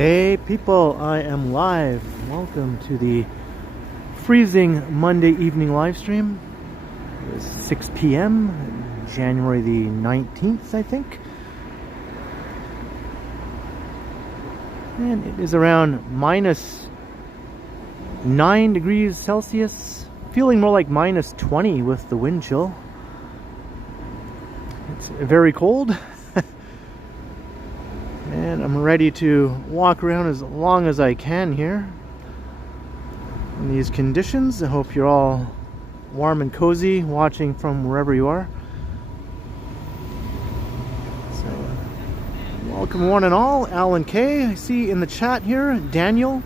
Hey people, I am live. Welcome to the freezing Monday evening live stream. It's 6 p.m. January the 19th, I think. And it is around minus 9 degrees Celsius. Feeling more like minus 20 with the wind chill. It's very cold. And I'm ready to walk around as long as I can here in these conditions. I hope you're all warm and cozy watching from wherever you are. So, welcome one and all. Alan K, I see in the chat here. Daniel,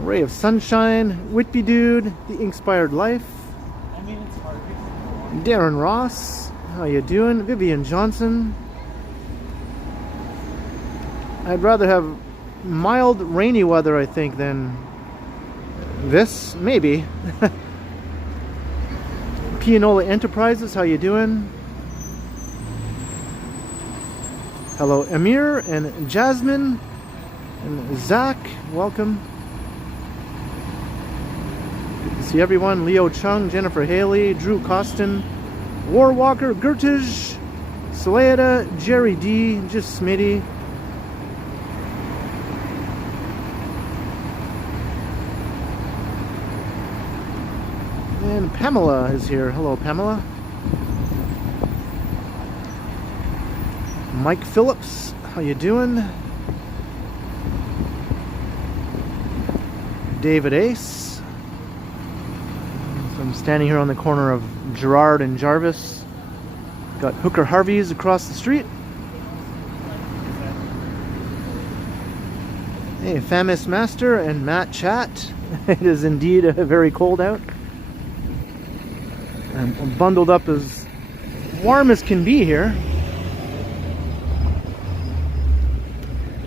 Ray of Sunshine, Whitby Dude, The Inspired Life. Darren Ross, how you doing? Vivian Johnson. I'd rather have mild rainy weather, I think, than this, maybe. Pianola Enterprises, how you doing? Hello, Amir and Jasmine and Zach, welcome. Good to see everyone. Leo Chung, Jennifer Haley, Drew Costin, Warwalker, Gertij, Saleda, Jerry D, just Smitty. And Pamela is here. Hello, Pamela. Mike Phillips, how you doing? David Ace. So I'm standing here on the corner of Gerard and Jarvis. Got Hooker Harvey's across the street. Hey, Famous Master and Matt Chat. It is indeed very cold out. I'm bundled up as warm as can be here.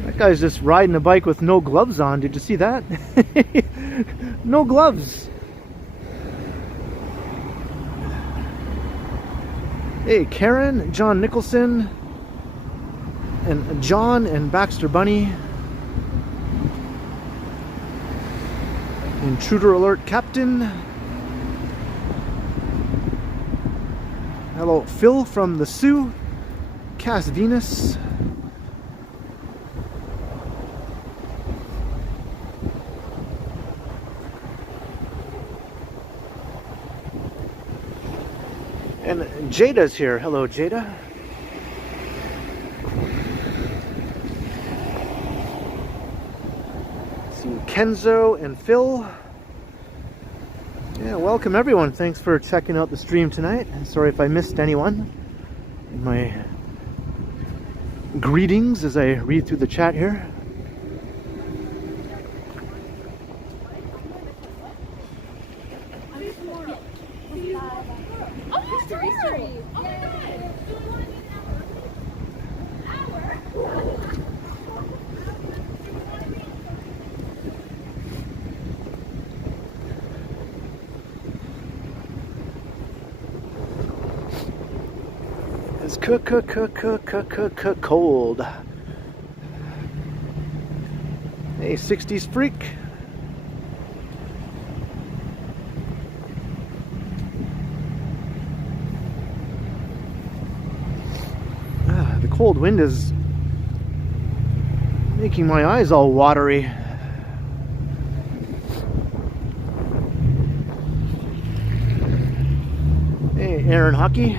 That guy's just riding a bike with no gloves on. Did you see that? No gloves. Hey, Karen, John Nicholson, and John and Baxter Bunny. Intruder Alert Captain. Hello, Phil from the Sioux, Cass Venus. And Jada's here. Hello, Jada. See Kenzo and Phil. Yeah, welcome everyone. Thanks for checking out the stream tonight. Sorry if I missed anyone in my greetings as I read through the chat here. It's cold. Hey, 60s freak. The cold wind is making my eyes all watery. Hey, Aaron Hockey.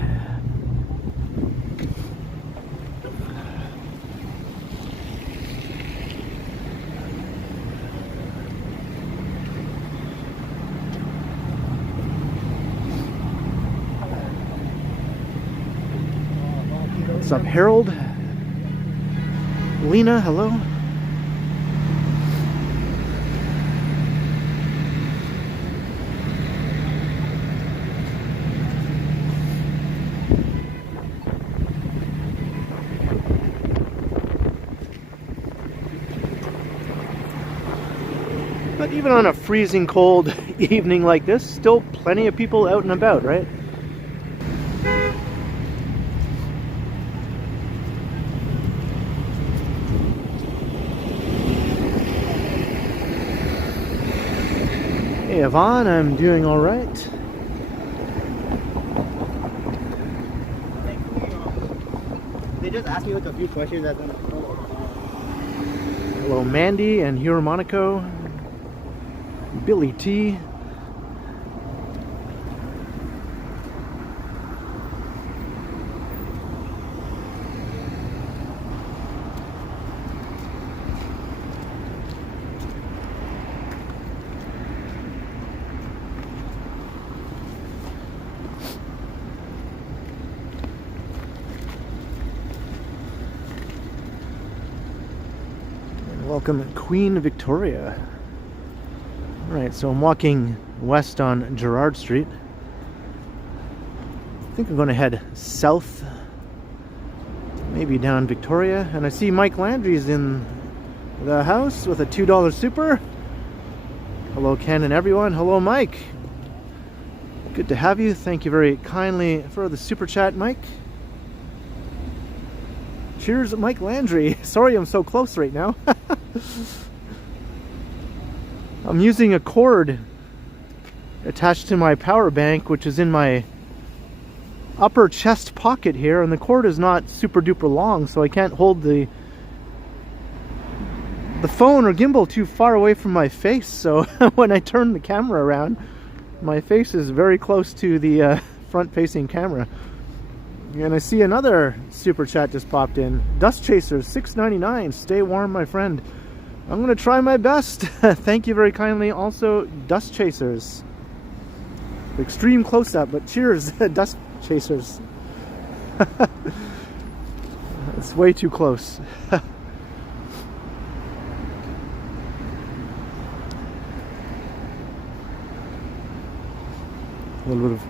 What's up, Harold? Lena, hello. But even on a freezing cold evening like this, still plenty of people out and about, right? Hey Yvonne, I'm doing all right. They just asked me like a few questions. Hello Mandy and Hero Monaco, Billy T. Welcome Queen Victoria. Alright, so I'm walking west on Gerrard Street. I think I'm going to head south, maybe down Victoria. And I see Mike Landry's in the house with a $2 super. Hello Ken and everyone. Hello Mike. Good to have you. Thank you very kindly for the super chat, Mike. Cheers, Mike Landry. Sorry I'm so close right now. I'm using a cord attached to my power bank, which is in my upper chest pocket here, and the cord is not super duper long, so I can't hold the phone or gimbal too far away from my face. So when I turn the camera around, my face is very close to the front-facing camera. And I see another super chat just popped in. Dust Chasers $6.99. Stay warm, my friend. I'm going to try my best. Thank you very kindly. Also, Dust Chasers. Extreme close-up, but cheers, Dust Chasers. It's way too close. A little bit of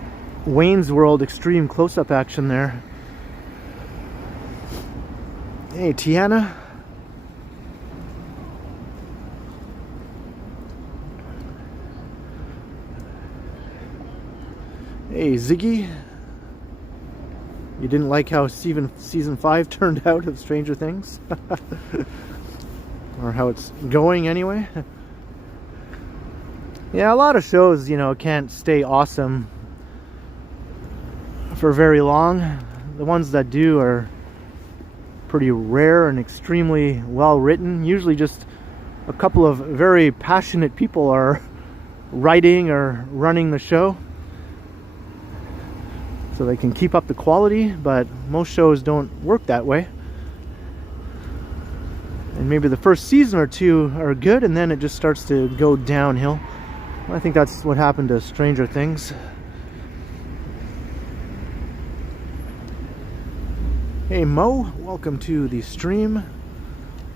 Wayne's World extreme close-up action there. Hey, Tiana. Hey, Ziggy. You didn't like how season 5 turned out of Stranger Things? Or how it's going anyway? Yeah, a lot of shows, you know, can't stay awesome for very long. The ones that do are pretty rare and extremely well written. Usually just a couple of very passionate people are writing or running the show, so they can keep up the quality, but most shows don't work that way. And maybe the first season or two are good, and then it just starts to go downhill. I think that's what happened to Stranger Things. Hey Mo, welcome to the stream.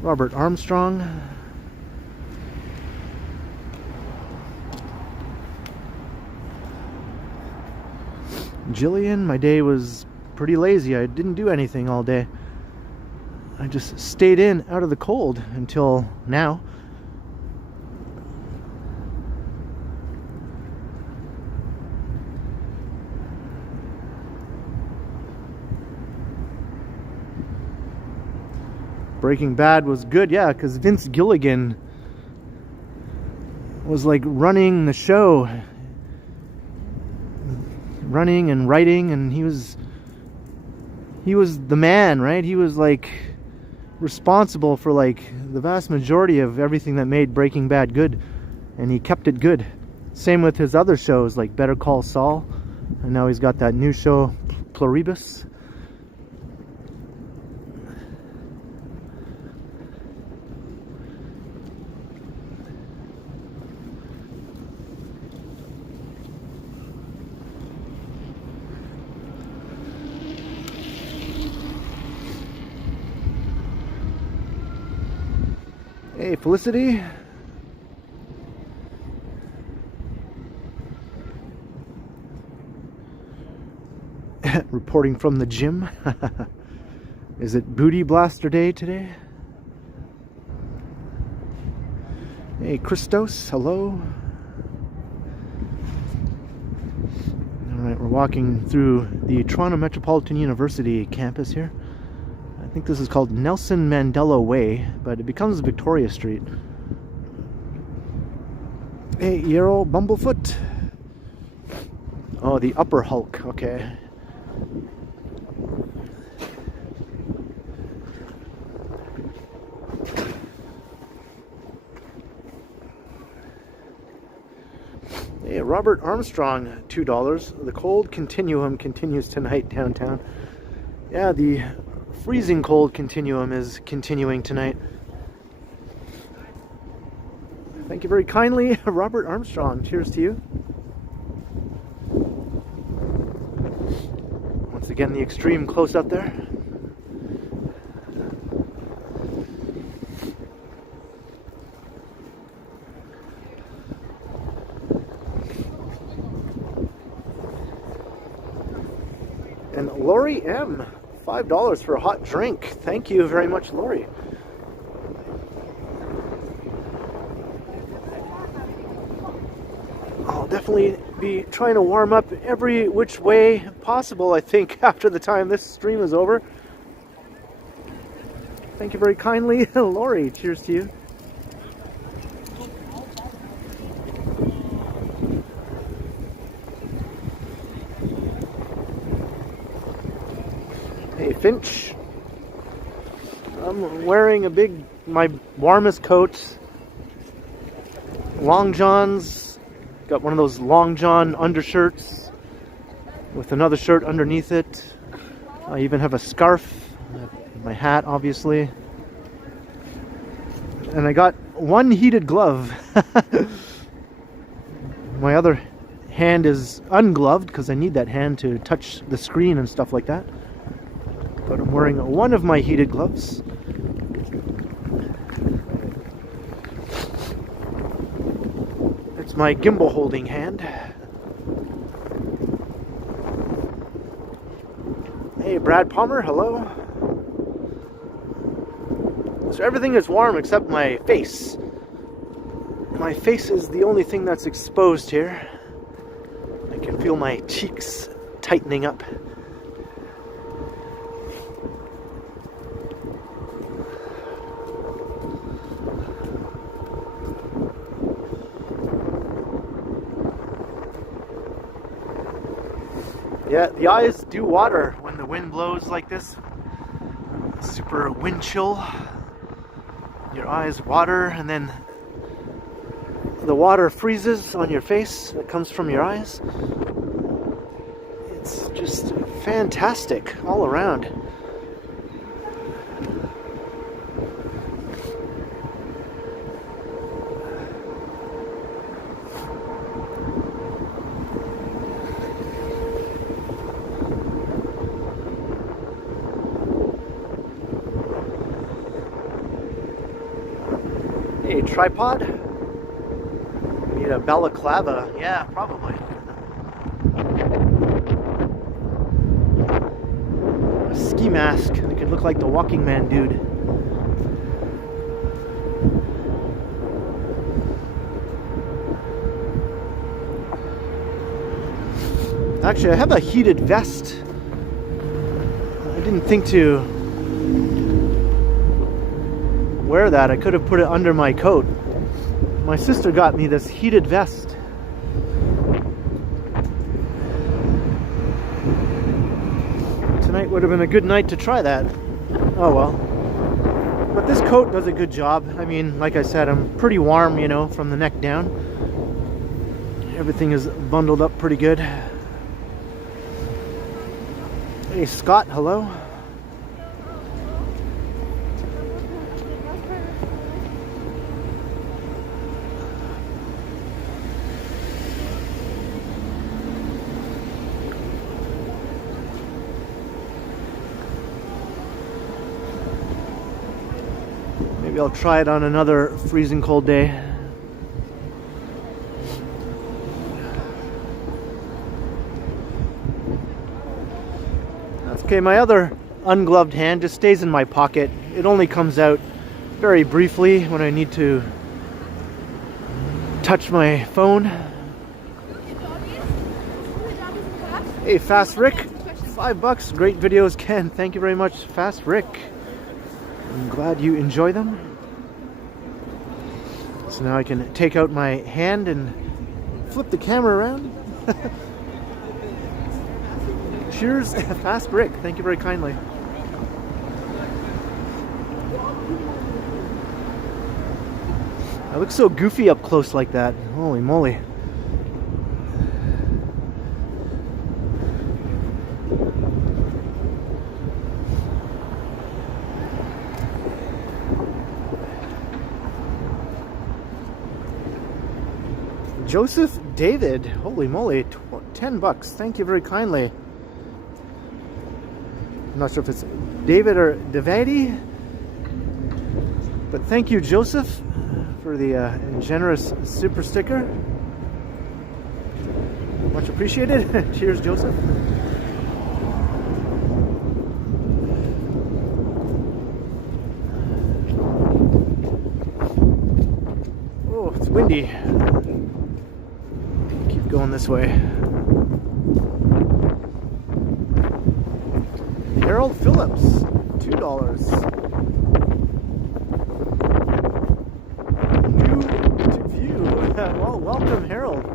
Robert Armstrong. Jillian, my day was pretty lazy. I didn't do anything all day. I just stayed in out of the cold until now. Breaking Bad was good, yeah, because Vince Gilligan was like running the show, running and writing, and he was the man, right? He was like responsible for like the vast majority of everything that made Breaking Bad good, and he kept it good. Same with his other shows like Better Call Saul, and now he's got that new show Pluribus. Hey, Felicity. Reporting from the gym. Is it Booty Blaster Day today? Hey, Christos. Hello. Alright, we're walking through the Toronto Metropolitan University campus here. I think this is called Nelson Mandela Way, but it becomes Victoria Street. 8-year-old Bumblefoot. Oh, the upper Hulk. Okay. Hey, Robert Armstrong, $2. The cold continuum continues tonight downtown. Yeah, the freezing cold continuum is continuing tonight. Thank you very kindly, Robert Armstrong. Cheers to you. Once again, the extreme close up there. And Lori M, $5 for a hot drink. Thank you very much, Lori. I'll definitely be trying to warm up every which way possible, I think, after the time this stream is over. Thank you very kindly, Lori. Cheers to you. Hey, Finch. I'm wearing my warmest coat. Long johns. Got one of those long john undershirts with another shirt underneath it. I even have a scarf. My hat, obviously. And I got one heated glove. My other hand is ungloved because I need that hand to touch the screen and stuff like that. But I'm wearing one of my heated gloves. It's my gimbal holding hand. Hey, Brad Palmer, hello. So everything is warm except my face. My face is the only thing that's exposed here. I can feel my cheeks tightening up. Yeah, the eyes do water when the wind blows like this. Super wind chill. Your eyes water, and then the water freezes on your face that comes from your eyes. It's just fantastic all around. A tripod? Need a balaclava? Yeah, probably. A ski mask. It could look like the Walking Man dude. Actually, I have a heated vest. I didn't think to wear that. I could have put it under my coat. My sister got me this heated vest. Tonight would have been a good night to try that. Oh well. But this coat does a good job. I mean, like I said, I'm pretty warm, you know, from the neck down. Everything is bundled up pretty good. Hey, Scott, hello. Maybe I'll try it on another freezing cold day. Okay, my other ungloved hand just stays in my pocket. It only comes out very briefly when I need to touch my phone. Hey, Fast Rick, $5. Great videos, Ken. Thank you very much, Fast Rick. I'm glad you enjoy them. So now I can take out my hand and flip the camera around. Cheers, Fast Brick. Thank you very kindly. I look so goofy up close like that. Holy moly. Joseph David, holy moly, 10 bucks. Thank you very kindly. I'm not sure if it's David or Davidi, but thank you, Joseph, for the generous super sticker. Much appreciated. Cheers, Joseph. Oh, it's windy. Going this way. Harold Phillips, $2. New to view. Well, welcome, Harold.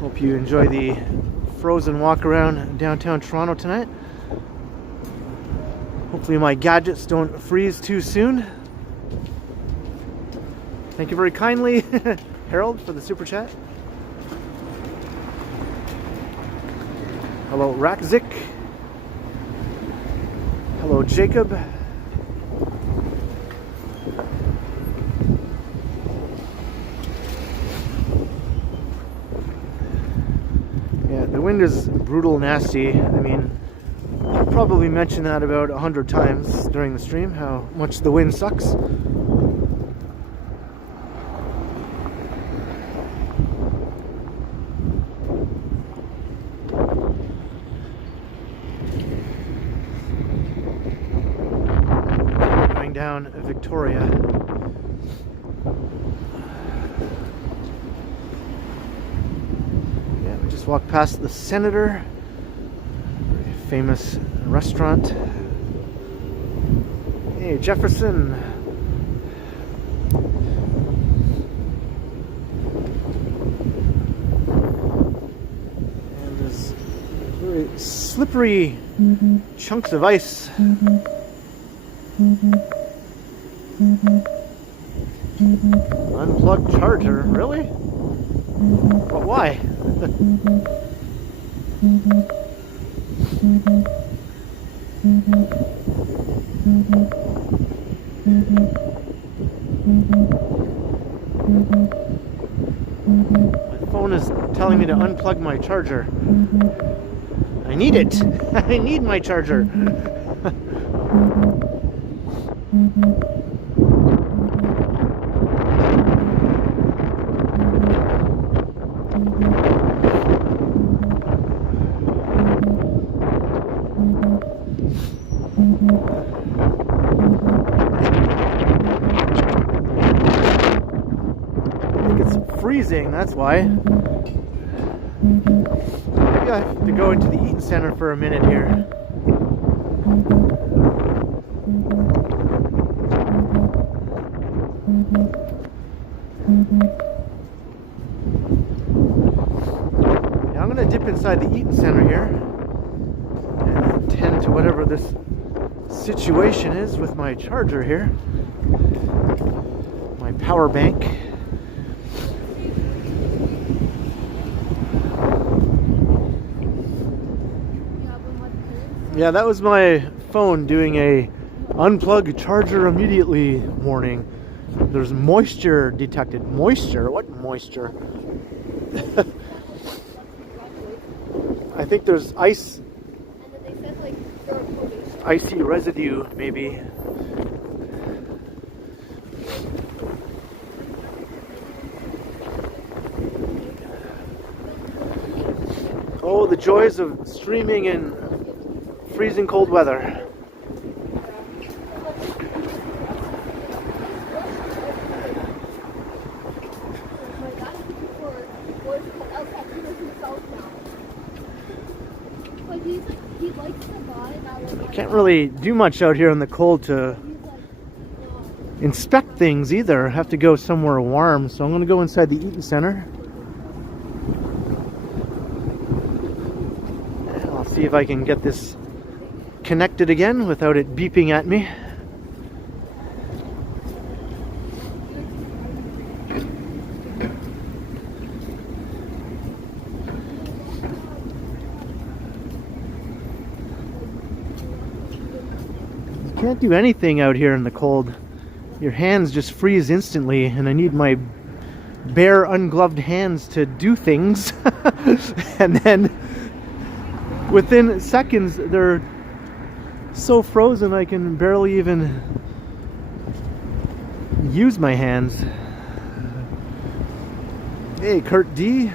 Hope you enjoy the frozen walk around downtown Toronto tonight. Hopefully my gadgets don't freeze too soon. Thank you very kindly, Harold, for the super chat. Hello, Rakzik. Hello, Jacob. Yeah, the wind is brutal, nasty. I mean, I'll probably mention that about 100 times during the stream, how much the wind sucks. Down Victoria. Yeah, we just walked past the Senator, very famous restaurant. Hey, Jefferson. And there's very slippery chunks of ice. Unplugged charger, really? But why? My phone is telling me to unplug my charger. I need it. I need my charger. Freezing, that's why. Maybe I have to go into the Eaton Center for a minute here. Yeah, I'm gonna dip inside the Eaton Center here and tend to whatever this situation is with my charger here. My power bank. Yeah, that was my phone doing a unplug charger immediately warning. There's moisture detected. Moisture? What moisture? I think there's ice. And then they said like icy residue, maybe. Oh, the joys of streaming in freezing cold weather. Can't really do much out here in the cold to inspect things either. I have to go somewhere warm, so I'm going to go inside the Eaton Center. And I'll see if I can get this connected again without it beeping at me. Can't do anything out here in the cold. Your hands just freeze instantly, and I need my bare, ungloved hands to do things. And then within seconds, they're so frozen I can barely even use my hands. Hey, Kurt D.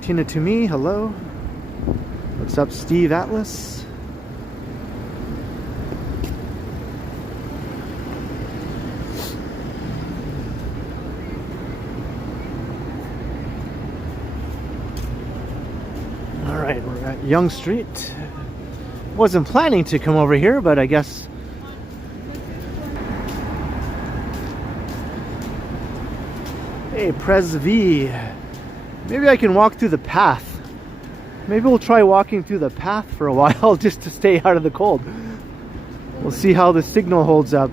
Tina to me, hello. What's up, Steve Atlas? Alright, we're at Yonge Street. Wasn't planning to come over here, but I guess hey, Prez V. Maybe I can walk through the path. Maybe we'll try walking through the path for a while just to stay out of the cold. We'll see how the signal holds up.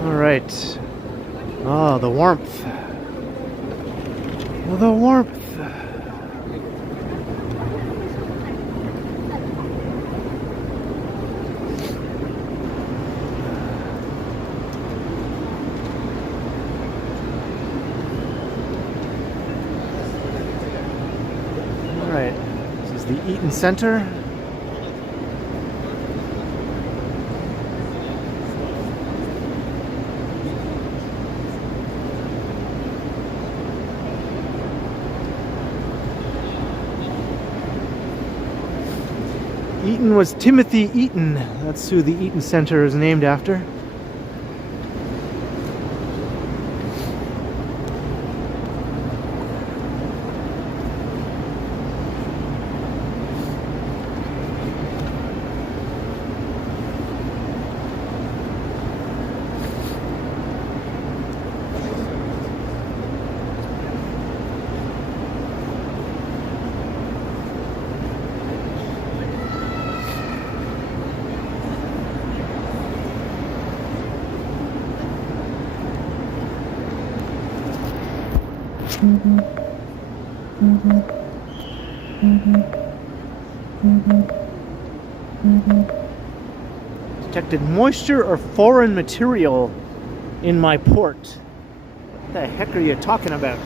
Right. Oh, the warmth. Oh, the warmth. All right. This is the Eaton Center. Eaton was Timothy Eaton. That's who the Eaton Center is named after. Detected moisture or foreign material in my port. What the heck are you talking about?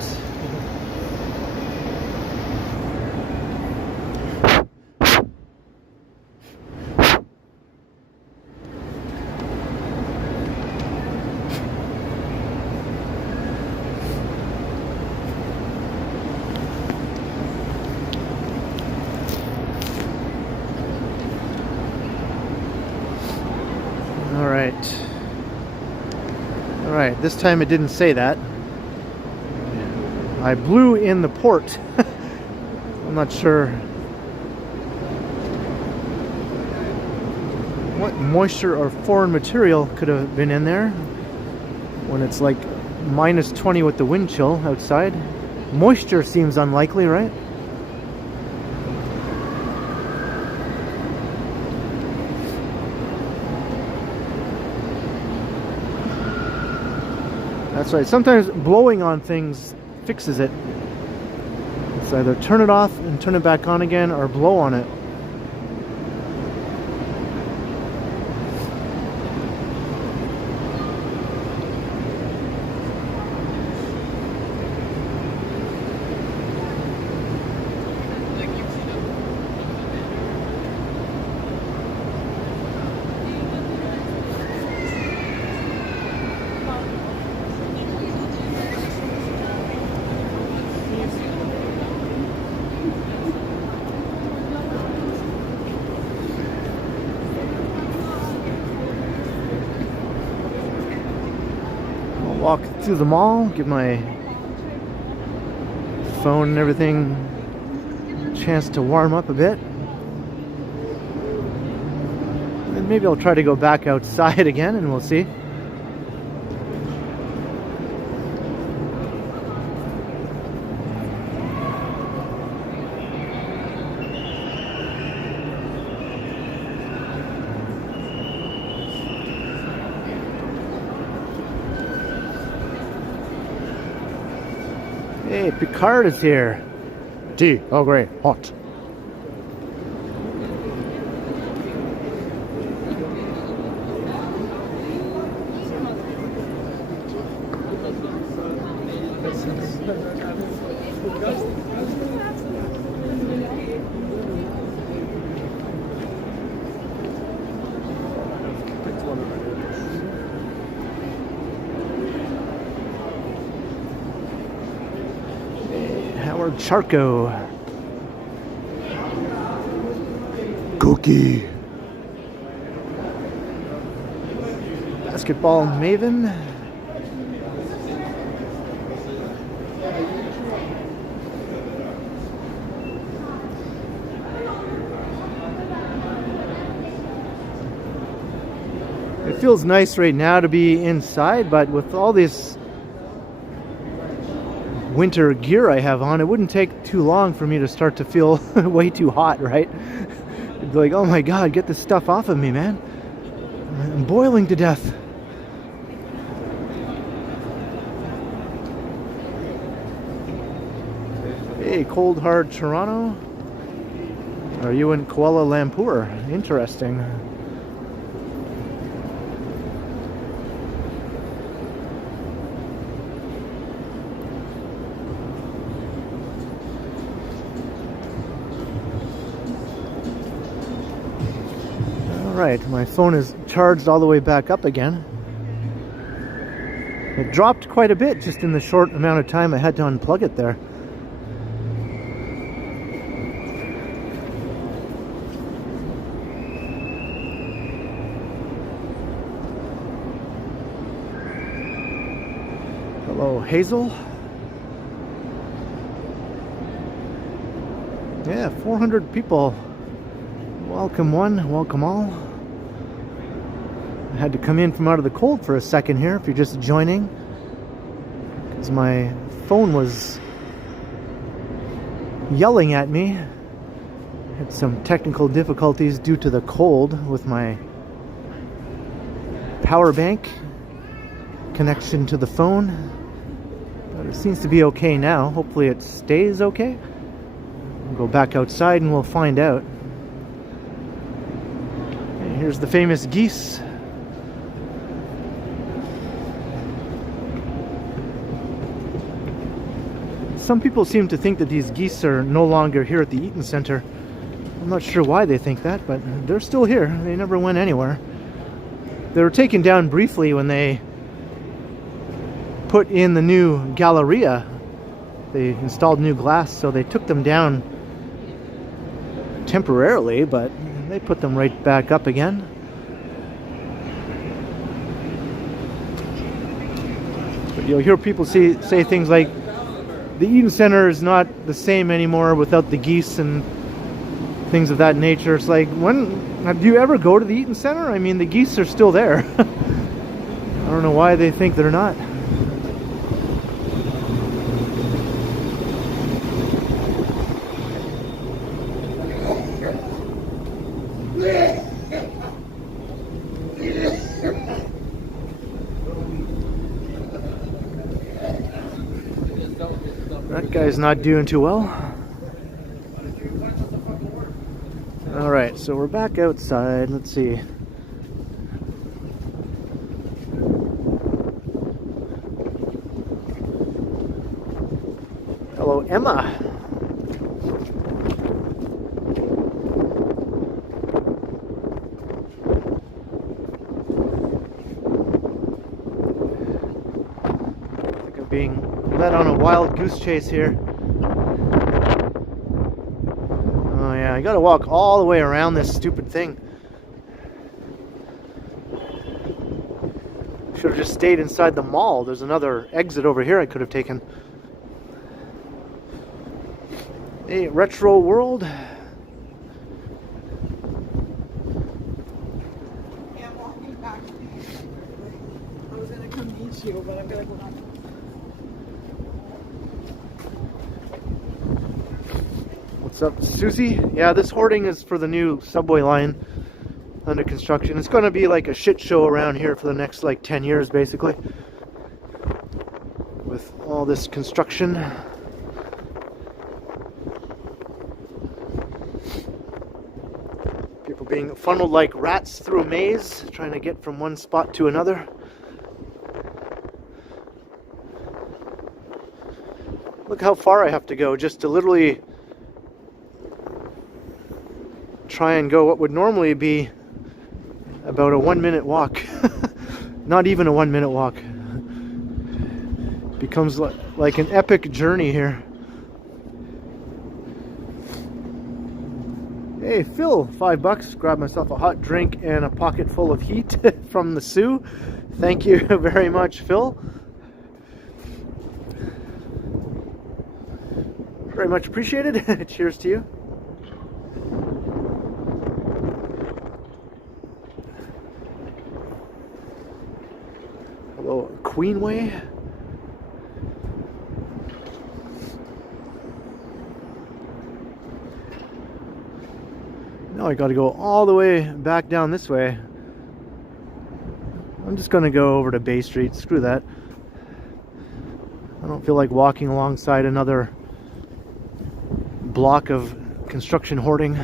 Alright, this time it didn't say that. I blew in the port. I'm not sure what moisture or foreign material could have been in there when it's like minus 20 with the wind chill outside. Moisture seems unlikely, right? That's right. Sometimes blowing on things fixes it. It's either turn it off and turn it back on again, or blow on it. through the mall, give my phone and everything a chance to warm up a bit. And maybe I'll try to go back outside again and we'll see. Hey, Picard is here. Tea, oh great, hot. Charco. Cookie. Basketball Maven. It feels nice right now to be inside, but with all this winter gear I have on, it wouldn't take too long for me to start to feel way too hot, right? It'd be like, oh my god, get this stuff off of me, man. I'm boiling to death. Hey, cold hard Toronto. Are you in Kuala Lumpur? Interesting. Alright, my phone is charged all the way back up again. It dropped quite a bit just in the short amount of time I had to unplug it there. Hello, Hazel. Yeah, 400 people. Welcome one, welcome all. I had to come in from out of the cold for a second here, if you're just joining, because my phone was yelling at me. I had some technical difficulties due to the cold with my power bank connection to the phone. But it seems to be okay now. Hopefully it stays okay. We'll go back outside and we'll find out. Here's the famous geese. Some people seem to think that these geese are no longer here at the Eaton Center. I'm not sure why they think that, but they're still here. They never went anywhere. They were taken down briefly when they put in the new Galleria. They installed new glass, so they took them down temporarily, but they put them right back up again. But you'll hear people say things like, the Eden Center is not the same anymore without the geese and things of that nature. It's like, do you ever go to the Eden Center? I mean, the geese are still there. I don't know why they think they're not. That guy's not doing too well. Alright, so we're back outside. Let's see. Hello, Emma. I think I'm being led on a wild goose chase here. Oh yeah, I gotta walk all the way around this stupid thing. Should have just stayed inside the mall. There's another exit over here I could have taken. A retro world. Yeah, I'm walking back. I was gonna come meet you, but I'm gonna go back. What's up, Susie? Yeah, this hoarding is for the new subway line under construction. It's going to be like a shit show around here for the next like 10 years, basically, with all this construction. People being funneled like rats through a maze, trying to get from one spot to another. Look how far I have to go just to literally try and go what would normally be about a 1-minute walk. Not even a 1-minute walk. Becomes like an epic journey here. Hey Phil, $5. Grab myself a hot drink and a pocket full of heat from the Sioux. Thank you very much, Phil. Very much appreciated. Cheers to you. Hello, Queenway. Now I gotta go all the way back down this way. I'm just gonna go over to Bay Street. Screw that. I don't feel like walking alongside another block of construction hoarding.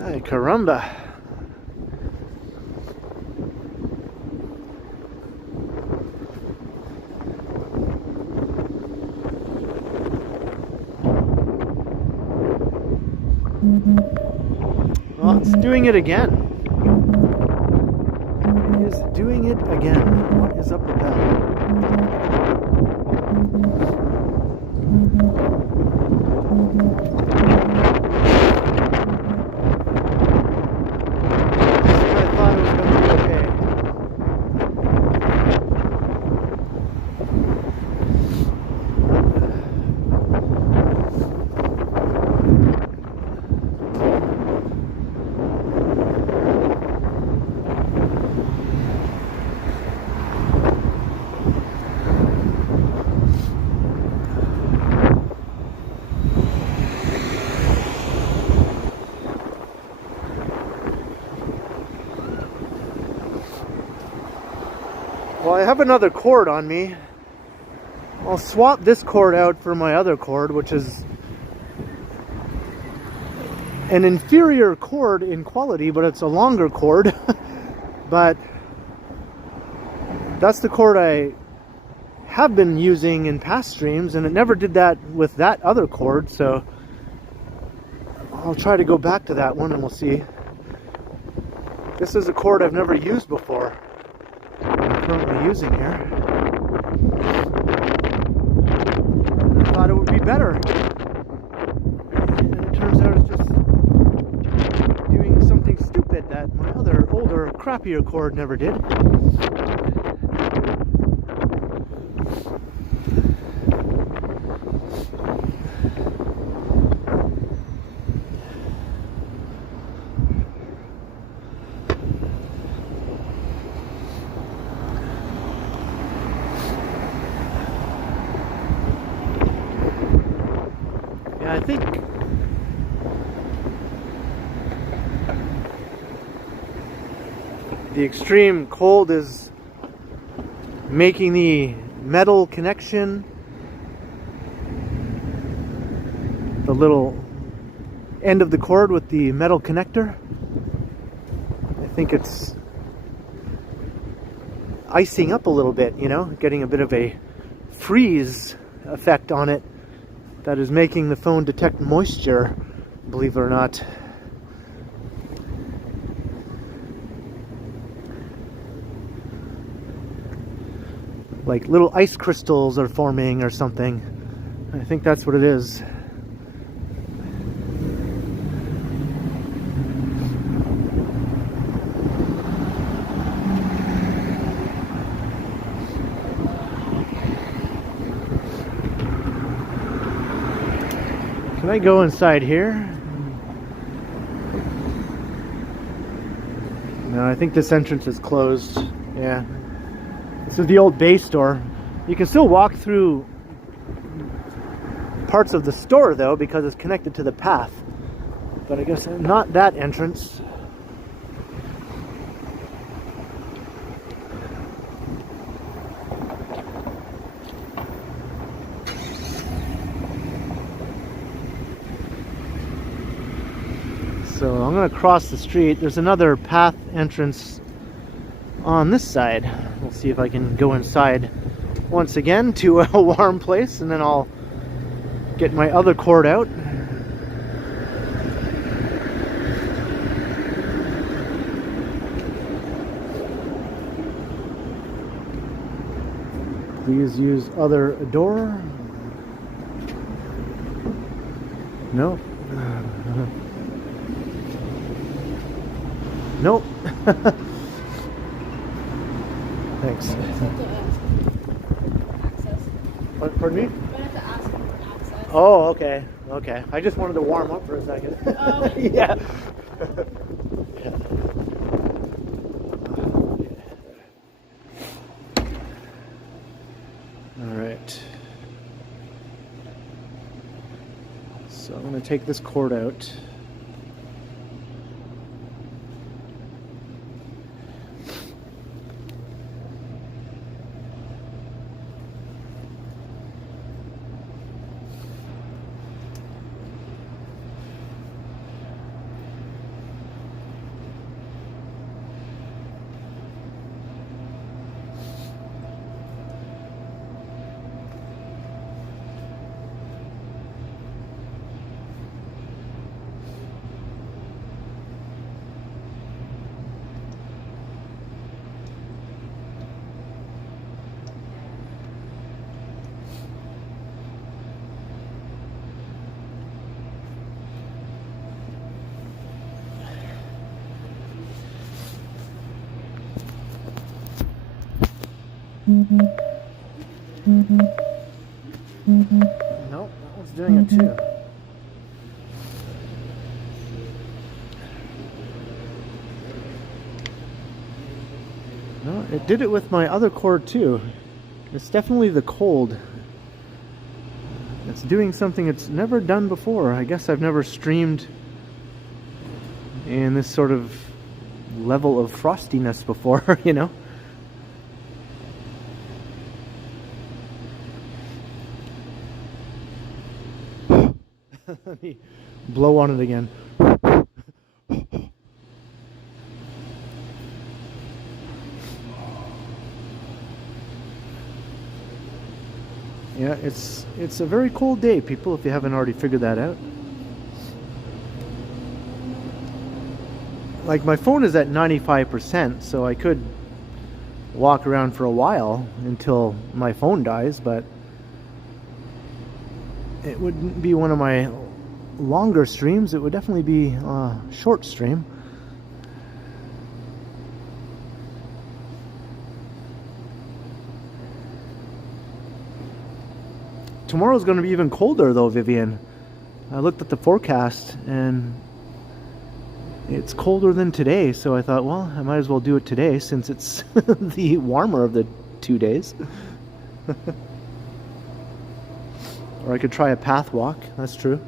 Ay, caramba. Well, it's doing it again. It is doing it again. What is up with that? I thought it was going to be okay. Well, I have another cord on me. I'll swap this cord out for my other cord, which is an inferior cord in quality, but it's a longer cord. But that's the cord I have been using in past streams, and it never did that with that other cord, so I'll try to go back to that one and we'll see. This is a cord I've never used before. I'm currently using here. I thought it would be better, and it turns out it's just doing something stupid that my other older, crappier cord never did. I think the extreme cold is making the metal connection, the little end of the cord with the metal connector, I think it's icing up a little bit, you know, getting a bit of a freeze effect on it. That is making the phone detect moisture, believe it or not. like little ice crystals are forming or something. I think that's what it is. Can I go inside here? No, I think this entrance is closed. Yeah. This is the old Bay store. You can still walk through parts of the store though, because it's connected to the path. But I guess not that entrance. So I'm going to cross the street. There's another path entrance on this side. We'll see if I can go inside once again to a warm place, and then I'll get my other cord out. Please use other door. No. Nope. Thanks. Pardon me? I'm gonna have to ask him for access. Oh, okay. Okay. I just wanted to warm up for a second. Oh. Yeah. Yeah. All right. So I'm going to take this cord out. Nope, that one's doing it too. No, it did it with my other cord too. It's definitely the cold. It's doing something it's never done before. I guess I've never streamed in this sort of level of frostiness before, you know? Let me blow on it again. Yeah, it's a very cold day, people, if you haven't already figured that out. Like, my phone is at 95%, so I could walk around for a while until my phone dies, but it wouldn't be one of my longer streams. It would definitely be a short stream. Tomorrow's going to be even colder though, Vivian. I looked at the forecast and it's colder than today, so I thought, well, I might as well do it today since it's the warmer of the 2 days. Or I could try a path walk, that's true.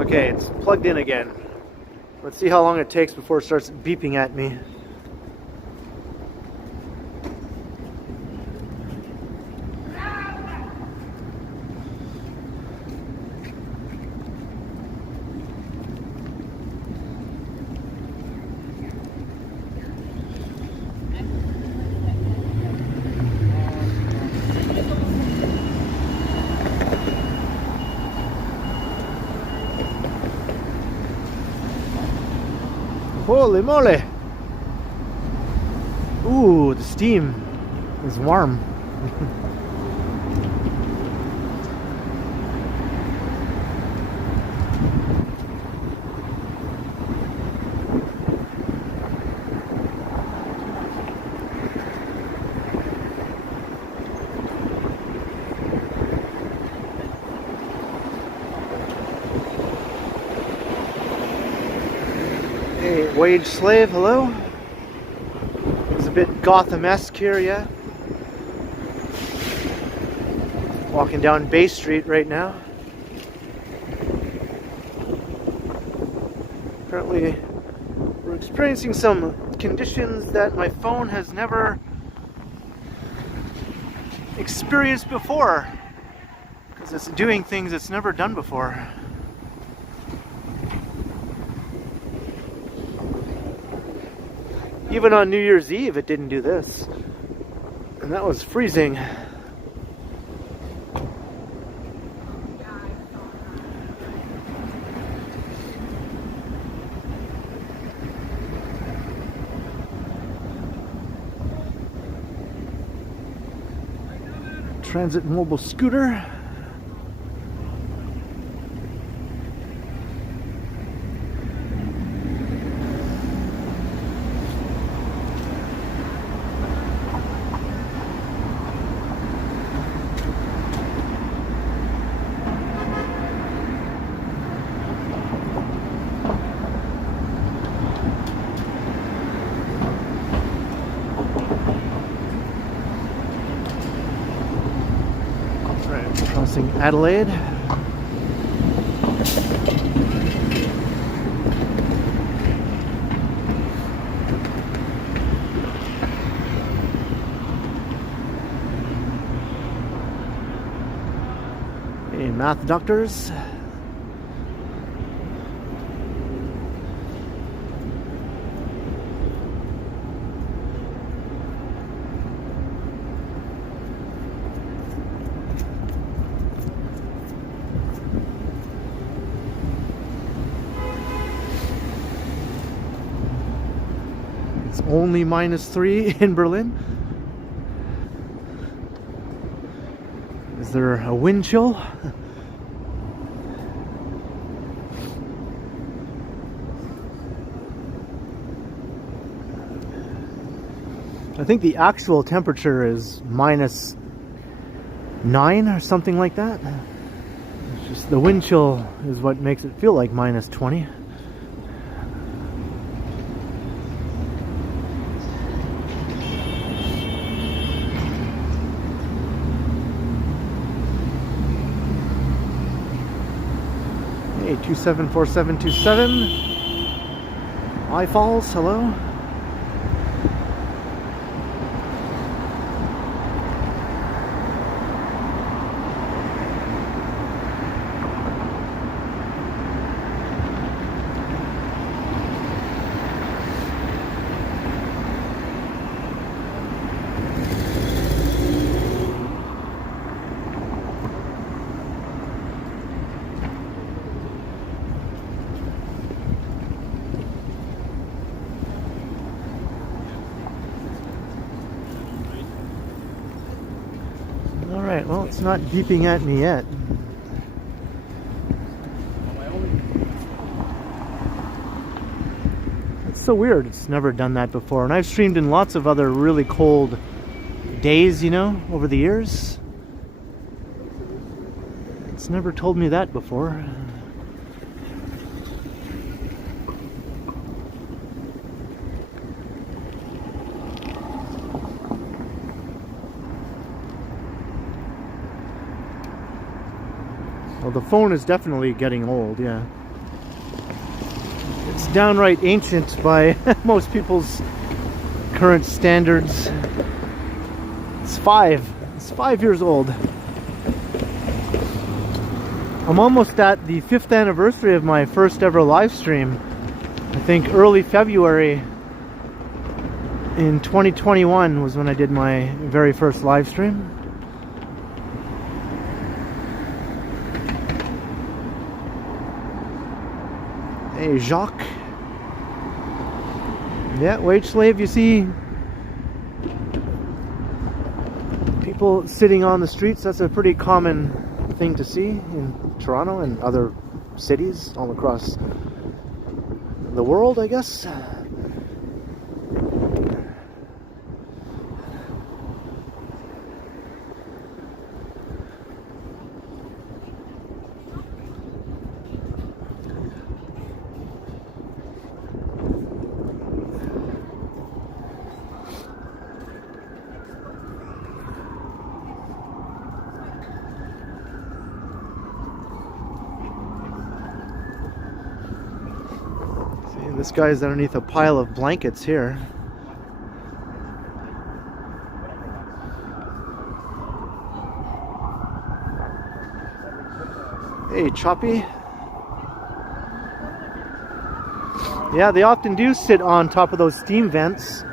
Okay, it's plugged in again. Let's see how long it takes before it starts beeping at me. Holy moly! Ooh, the steam is warm. Hey, wage slave, hello? It's a bit Gotham-esque here, yeah? Walking down Bay Street right now. Apparently, we're experiencing some conditions that my phone has never experienced before. Because it's doing things it's never done before. Even on New Year's Eve, it didn't do this. And that was freezing. Transit mobile scooter. Crossing Adelaide. Hey, math doctors. Only -3 in Berlin. Is there a wind chill? I think the actual temperature is -9 or something like that. It's just the wind chill is what makes it feel like -20. Hey, 274727. iFalls, hello. Alright, well, it's not beeping at me yet. It's so weird, it's never done that before. And I've streamed in lots of other really cold days, you know, over the years. It's never told me that before. Well, the phone is definitely getting old, yeah. It's downright ancient by most people's current standards. It's 5 years old. I'm almost at the 5th anniversary of my first ever live stream. I think early February in 2021 was when I did my very first live stream. Hey, Jacques. Yeah, wage slave, you see people sitting on the streets. That's a pretty common thing to see in Toronto and other cities all across the world, I guess. This guy's underneath a pile of blankets here. Hey, Choppy. Yeah, they often do sit on top of those steam vents.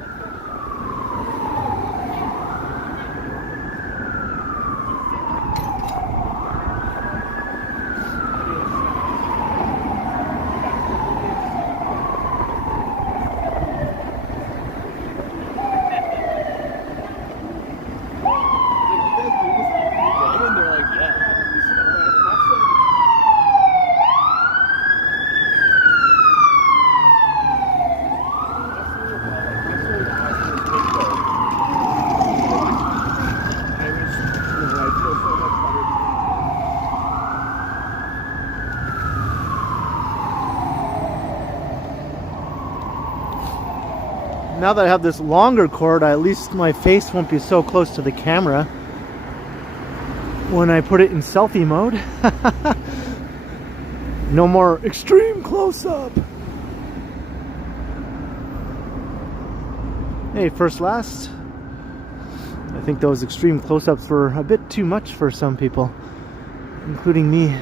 Now that I have this longer cord, at least my face won't be so close to the camera when I put it in selfie mode. No more extreme close-up. Hey, first last. I think those extreme close-ups were a bit too much for some people, including me.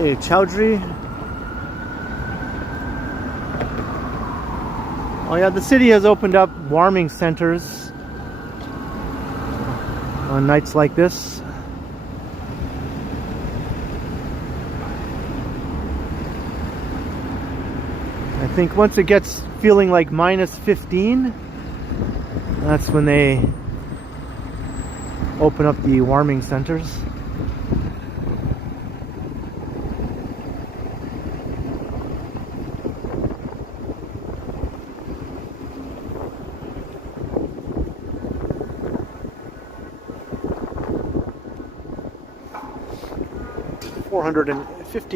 Hey, Chowdhury. Oh yeah, the city has opened up warming centers on nights like this. I think once it gets feeling like minus 15, that's when they open up the warming centers.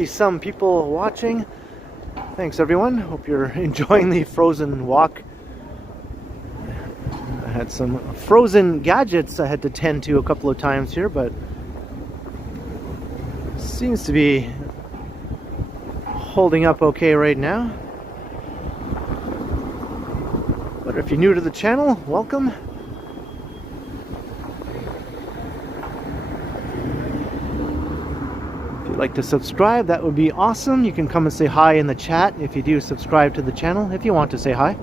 Some people watching. Thanks everyone. Hope you're enjoying the frozen walk. I had some frozen gadgets I had to tend to a couple of times here, but seems to be holding up okay right now. But if you're new to the channel, welcome. Like to subscribe, that would be awesome. You can come and say hi in the chat if you do subscribe to the channel, if you want to say hi.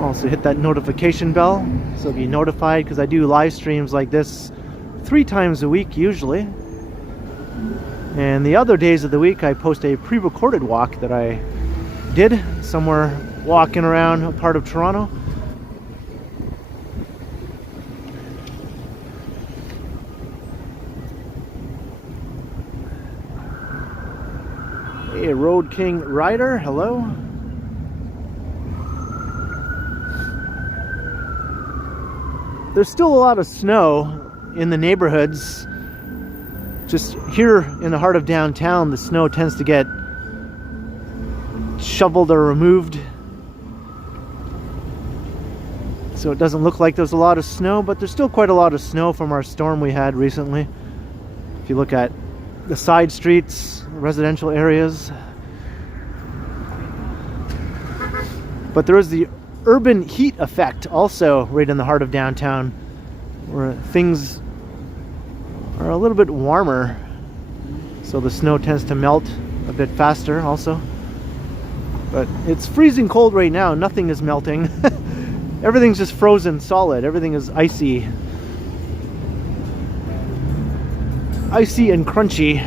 Also hit that notification bell so be notified, because I do live streams like this 3 times a week usually, and the other days of the week I post a pre-recorded walk that I did somewhere walking around a part of Toronto. Hey, Road King Rider, hello. There's still a lot of snow in the neighborhoods just here in the heart of downtown, the snow tends to get shoveled or removed, so it doesn't look like there's a lot of snow, but there's still quite a lot of snow from our storm we had recently. If you look at the side streets, residential areas. But there is the urban heat effect also right in the heart of downtown, where things are a little bit warmer, so the snow tends to melt a bit faster also. But it's freezing cold right now. Nothing is melting. Everything's just frozen solid. Everything is icy. Icy and crunchy.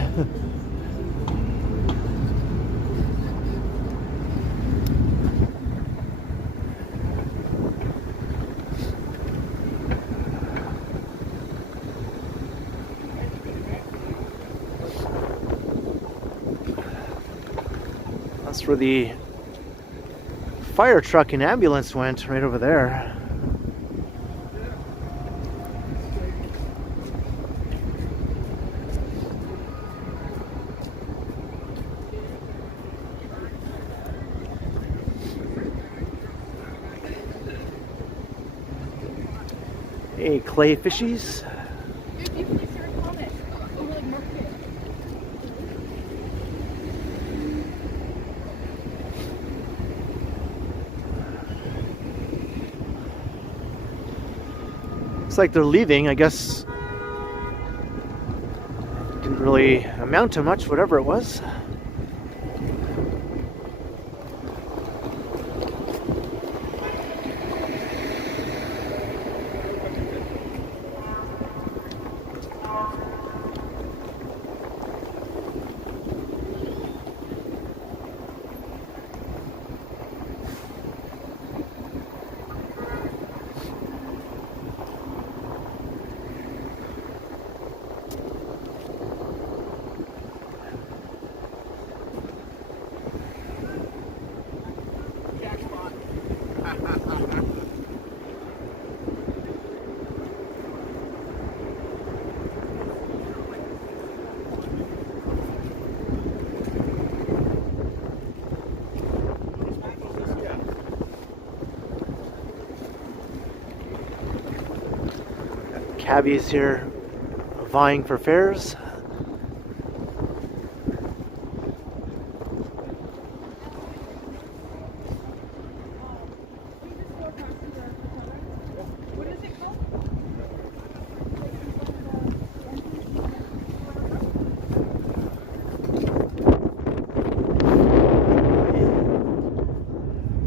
That's where the fire truck and ambulance went, right over there. Hey, clay fishies. Dude, you can start a comment over like market. Looks like they're leaving. I guess didn't really amount to much, whatever it was. Cabbies here vying for fares. What is it called?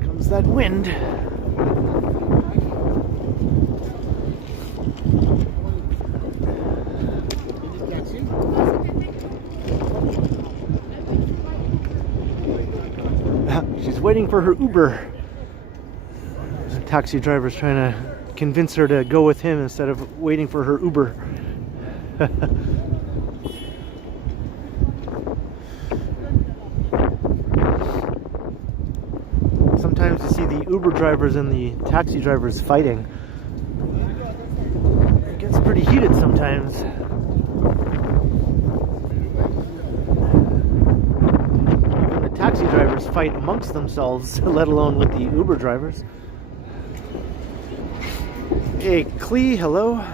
Comes that wind. She's waiting for her Uber. The taxi driver's trying to convince her to go with him instead of waiting for her Uber. Sometimes you see the Uber drivers and the taxi drivers fighting. It gets pretty heated sometimes. Even the taxi drivers fight amongst themselves, let alone with the Uber drivers. Hey, Clee, hello.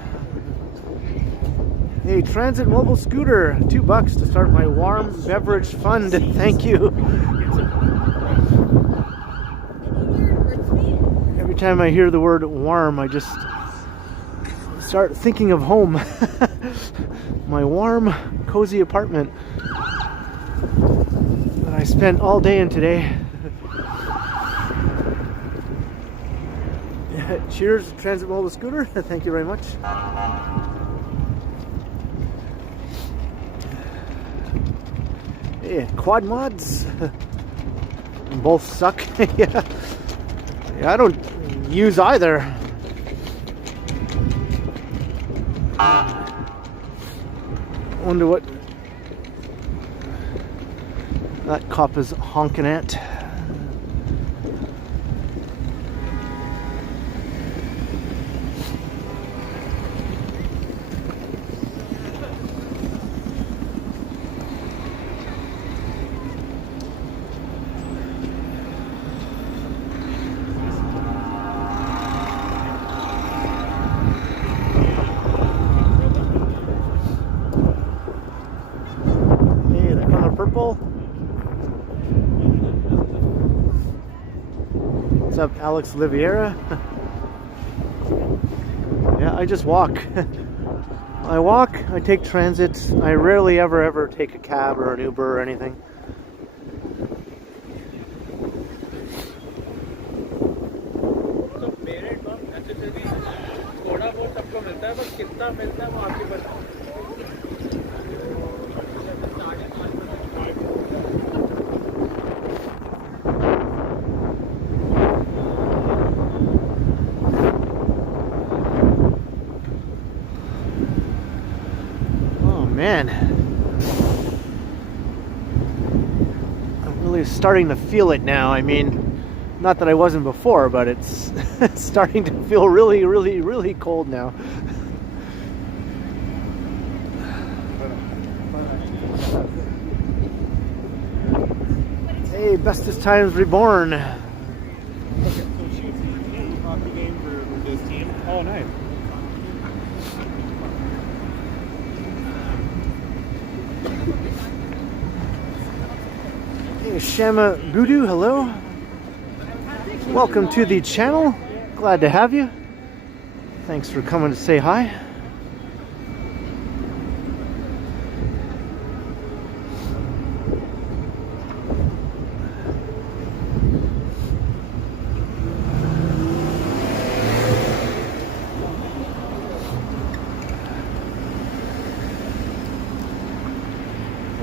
Hey, Transit Mobile Scooter, $2 to start my warm beverage fund. Thank you. Every time I hear the word warm, I just start thinking of home. My warm, cozy apartment that I spent all day in today. Cheers, Transit Mobile Scooter. Thank you very much. Hey, quad mods. Both suck. Yeah, I don't use either. Wonder what that cop is honking at. purple. What's up, Alex Oliveira? Yeah, I just walk. I walk, I take transit. I rarely ever take a cab or an Uber or anything. Man, I'm really starting to feel it now. I mean, not that I wasn't before, but it's starting to feel really cold now. Hey, bestest times reborn. Okay, so she's in hockey game for this team. Oh, nice. Hey, Shama Budu, hello. Welcome to the channel. Glad to have you. Thanks for coming to say hi.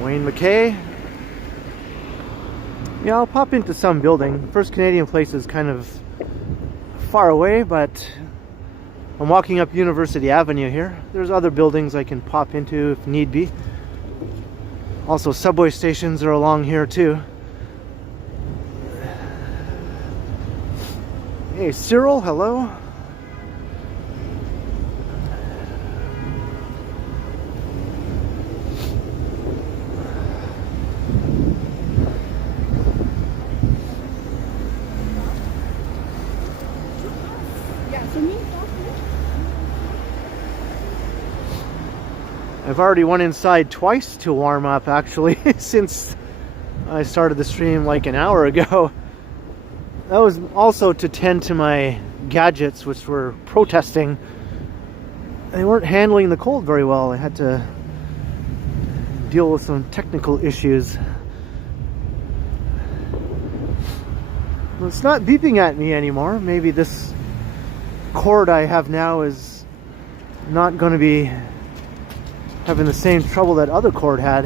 Wayne McKay. Yeah, I'll pop into some building. First Canadian place is kind of far away, but I'm walking up University Avenue here. There's other buildings I can pop into if need be. Also, subway stations are along here too. Hey, Cyril, hello. I've already went inside twice to warm up, actually, since I started the stream like an hour ago. That was also to tend to my gadgets, which were protesting. They weren't handling the cold very well. I had to deal with some technical issues. Well, it's not beeping at me anymore. Maybe this cord I have now is not going to be having the same trouble that other cord had.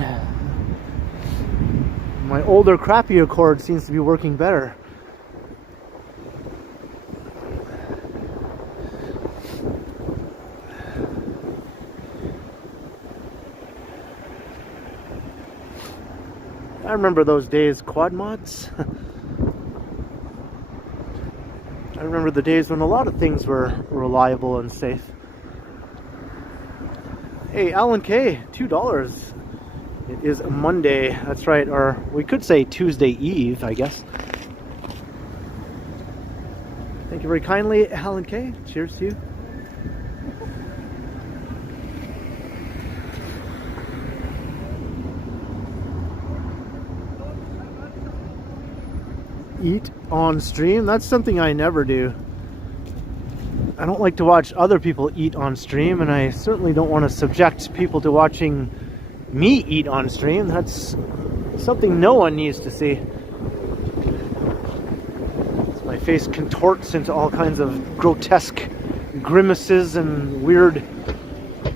My older, crappier cord seems to be working better. I remember those days, quad mods. I remember the days when a lot of things were reliable and safe. Hey, Alan K, $2. It is Monday, that's right, or we could say Tuesday Eve, I guess. Thank you very kindly, Alan K. Cheers to you. Eat on stream? That's something I never do. I don't like to watch other people eat on stream, and I certainly don't want to subject people to watching me eat on stream. That's something no one needs to see. My face contorts into all kinds of grotesque grimaces and weird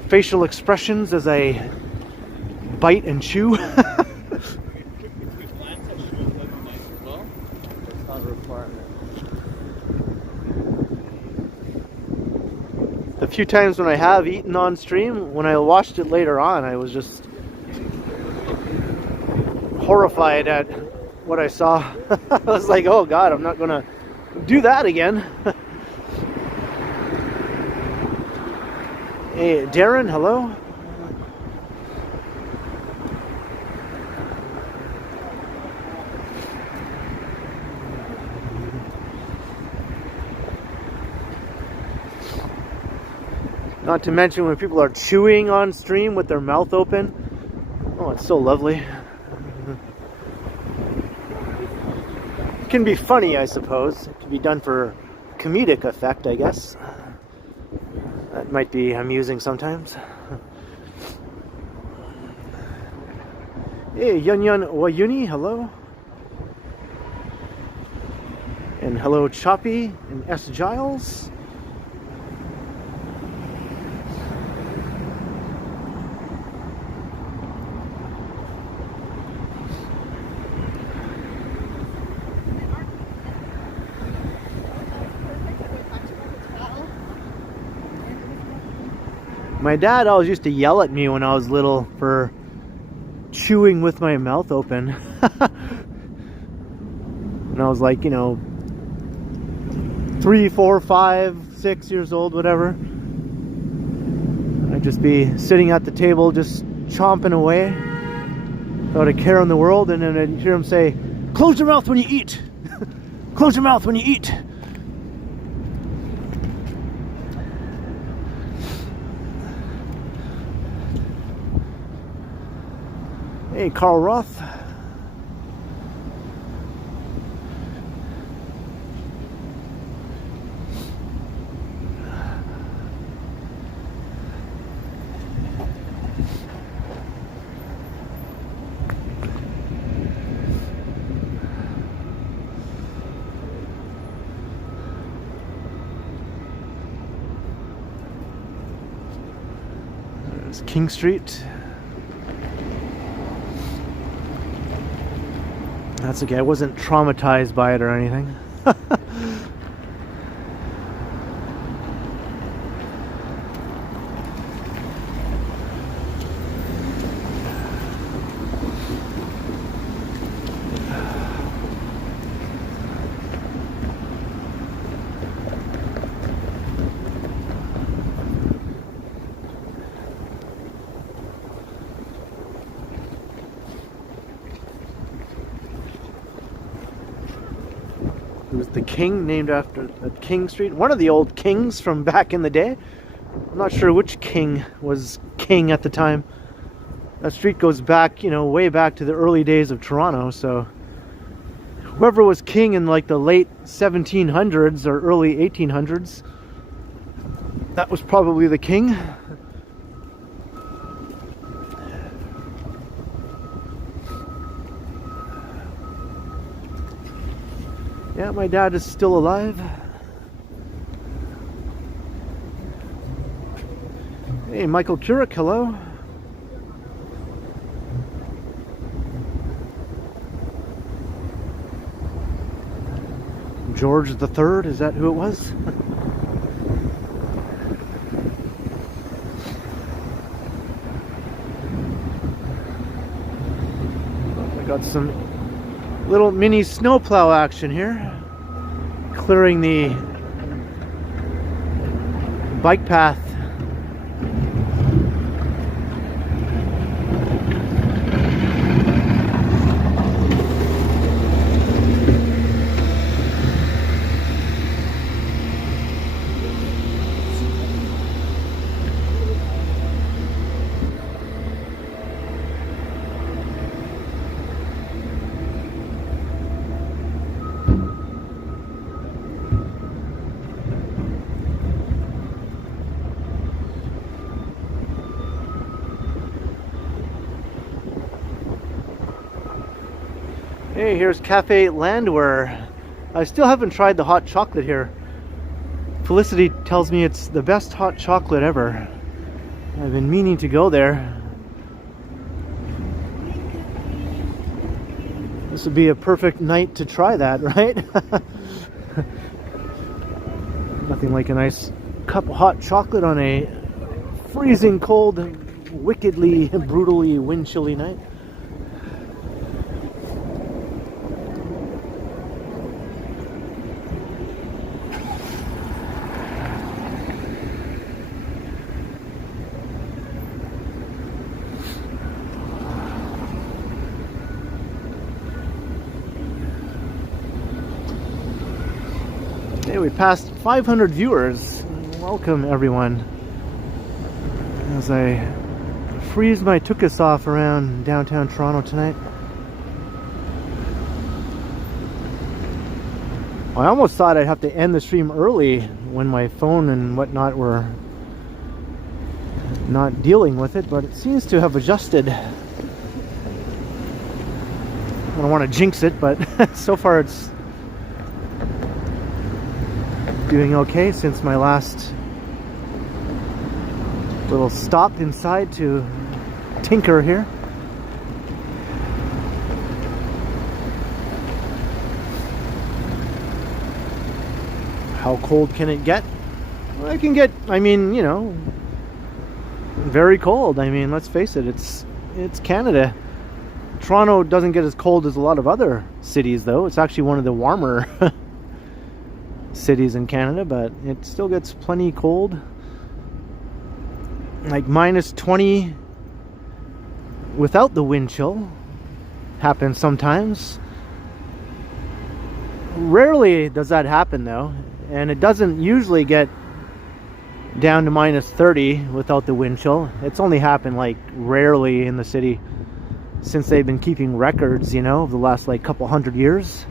facial expressions as I bite and chew. The few times when I have eaten on stream, when I watched it later on, I was just horrified at what I saw. I was like, oh God, I'm not gonna do that again. Hey, Darren, hello. Not to mention when people are chewing on stream with their mouth open. Oh, it's so lovely. It can be funny, I suppose. It can be done for comedic effect, I guess. That might be amusing sometimes. Hey, Yun Wayuni, hello. And hello, Choppy and S. Giles. My dad always used to yell at me when I was little for chewing with my mouth open. And I was like, you know, 3, 4, 5, 6 years old, whatever. I'd just be sitting at the table just chomping away without a care in the world, and then I'd hear him say, "Close your mouth when you eat." Close your mouth when you eat. Hey, Carl Roth. There's King Street. That's okay, I wasn't traumatized by it or anything. It was the king named after King Street, one of the old kings from back in the day. I'm not sure which king was king at the time. That street goes back, you know, way back to the early days of Toronto, so whoever was king in like the late 1700s or early 1800s, that was probably the king. Yeah, my dad is still alive. Hey, Michael Turek, hello. George the Third, is that who it was? I got some little mini snowplow action here, clearing the bike path. Hey, here's Cafe Landwehr. I still haven't tried the hot chocolate here. Felicity tells me it's the best hot chocolate ever. I've been meaning to go there. This would be a perfect night to try that, right? Nothing like a nice cup of hot chocolate on a freezing cold, wickedly, brutally wind chilly night. Hey, we passed 500 viewers. Welcome, everyone. As I freeze my tuchus off around downtown Toronto tonight. I almost thought I'd have to end the stream early when my phone and whatnot were not dealing with it, but it seems to have adjusted. I don't want to jinx it, but so far it's doing okay since my last little stop inside to tinker here. How cold can it get? Well, it can get, I mean, you know, very cold. I mean, let's face it, it's Canada. Toronto doesn't get as cold as a lot of other cities, though. It's actually one of the warmer cities in Canada, but it still gets plenty cold. Like minus 20 without the wind chill happens sometimes. Rarely does that happen, though. And it doesn't usually get down to minus 30 without the wind chill. It's only happened like rarely in the city since they've been keeping records, you know, of the last like couple hundred years.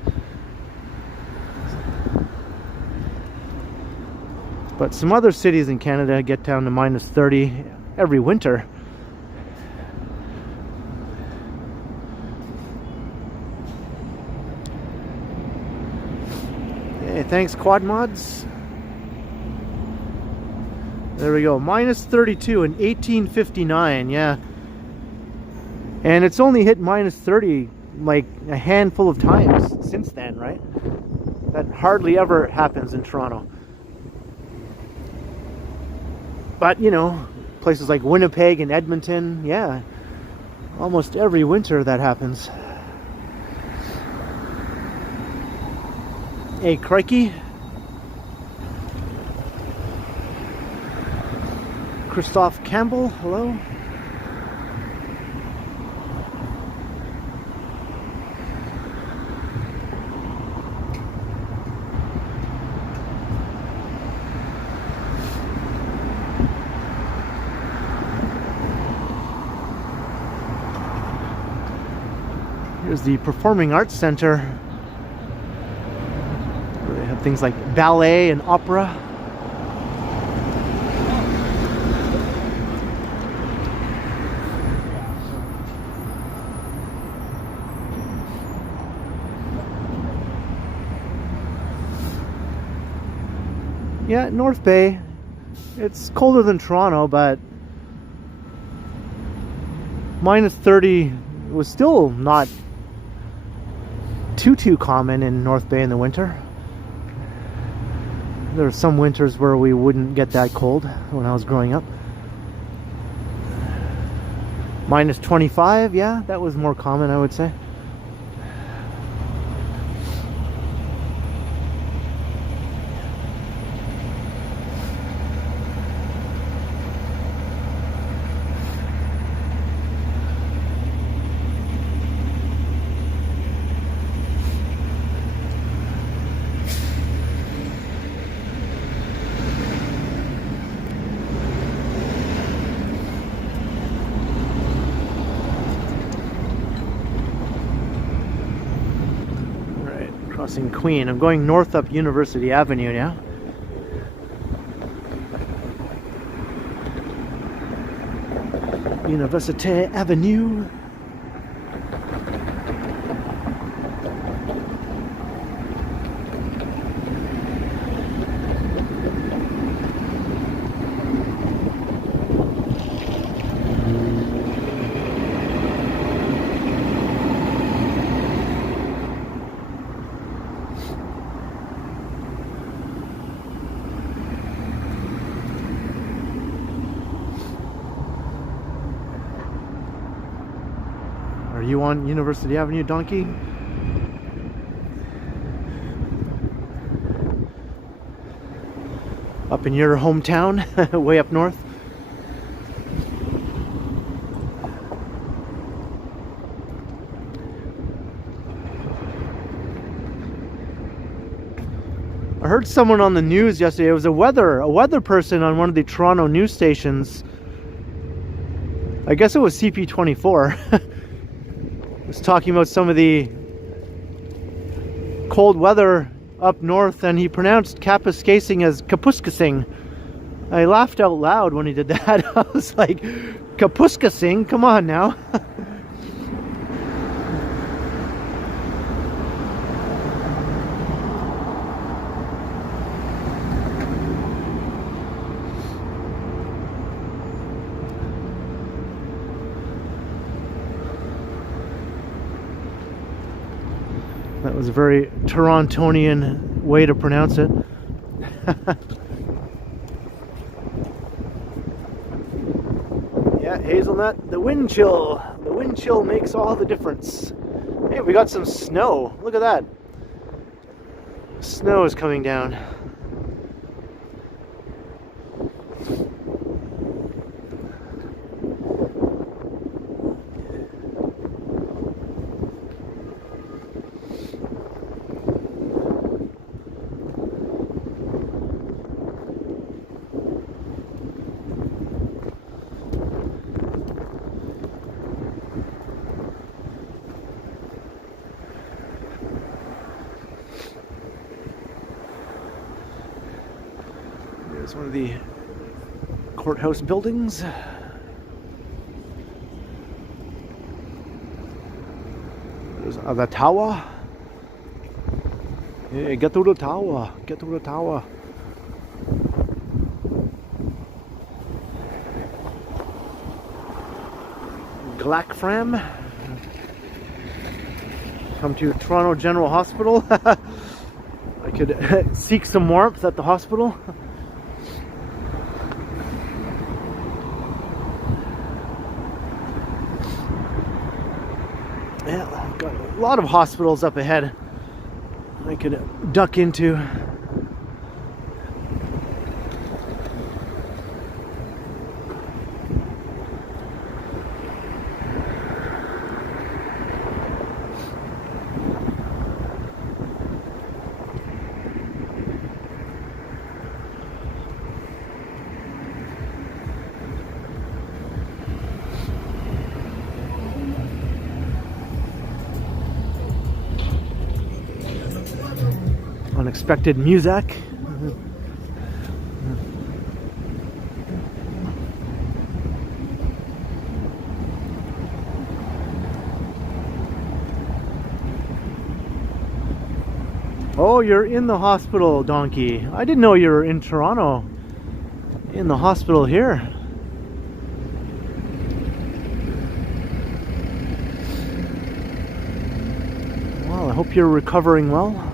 But some other cities in Canada get down to minus 30 every winter. Hey, thanks Quad Mods. There we go, minus 32 in 1859, yeah. And it's only hit minus 30 like a handful of times since then, right? That hardly ever happens in Toronto. But, you know, places like Winnipeg and Edmonton, yeah, almost every winter that happens. Hey, crikey. Christoph Campbell, hello. Here's the Performing Arts Center. Where they have things like ballet and opera. Yeah, North Bay, it's colder than Toronto, but minus 30 was still not too common in North Bay in the winter. There are some winters where we wouldn't get that cold when I was growing up. Minus 25, yeah, that was more common, I would say. Crossing Queen. I'm going north up University Avenue now. University Avenue. Are you on University Avenue, Donkey? Up in your hometown, way up north? I heard someone on the news yesterday, it was a weather person on one of the Toronto news stations. I guess it was CP24. Was talking about some of the cold weather up north, and he pronounced Kapuskasing as Kapuskasing. I laughed out loud when he did that. I was like, Kapuskasing? Come on now. That was a very Torontonian way to pronounce it. Yeah, hazelnut, the wind chill. The wind chill makes all the difference. Hey, we got some snow. Look at that. Snow is coming down. There's one of the courthouse buildings. There's the tower. Yeah, get to the tower. Get to the tower. Glackfram. Come to Toronto General Hospital. I could seek some warmth at the hospital. Yeah, I've got a lot of hospitals up ahead I could duck into. Unexpected music. Oh, you're in the hospital, donkey. I didn't know you were in Toronto. In the hospital here. Well, I hope you're recovering well.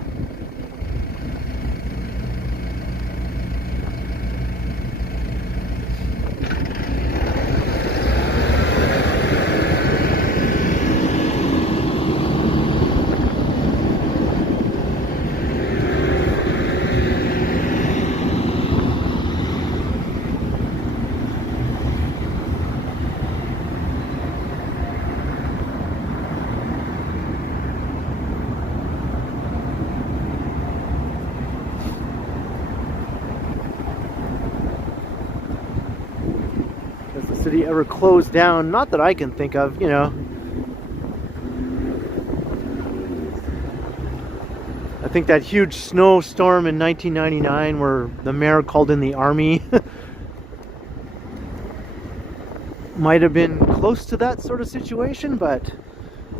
City ever closed down? Not that I can think of, you know. I think that huge snowstorm in 1999 where the mayor called in the army might have been close to that sort of situation, but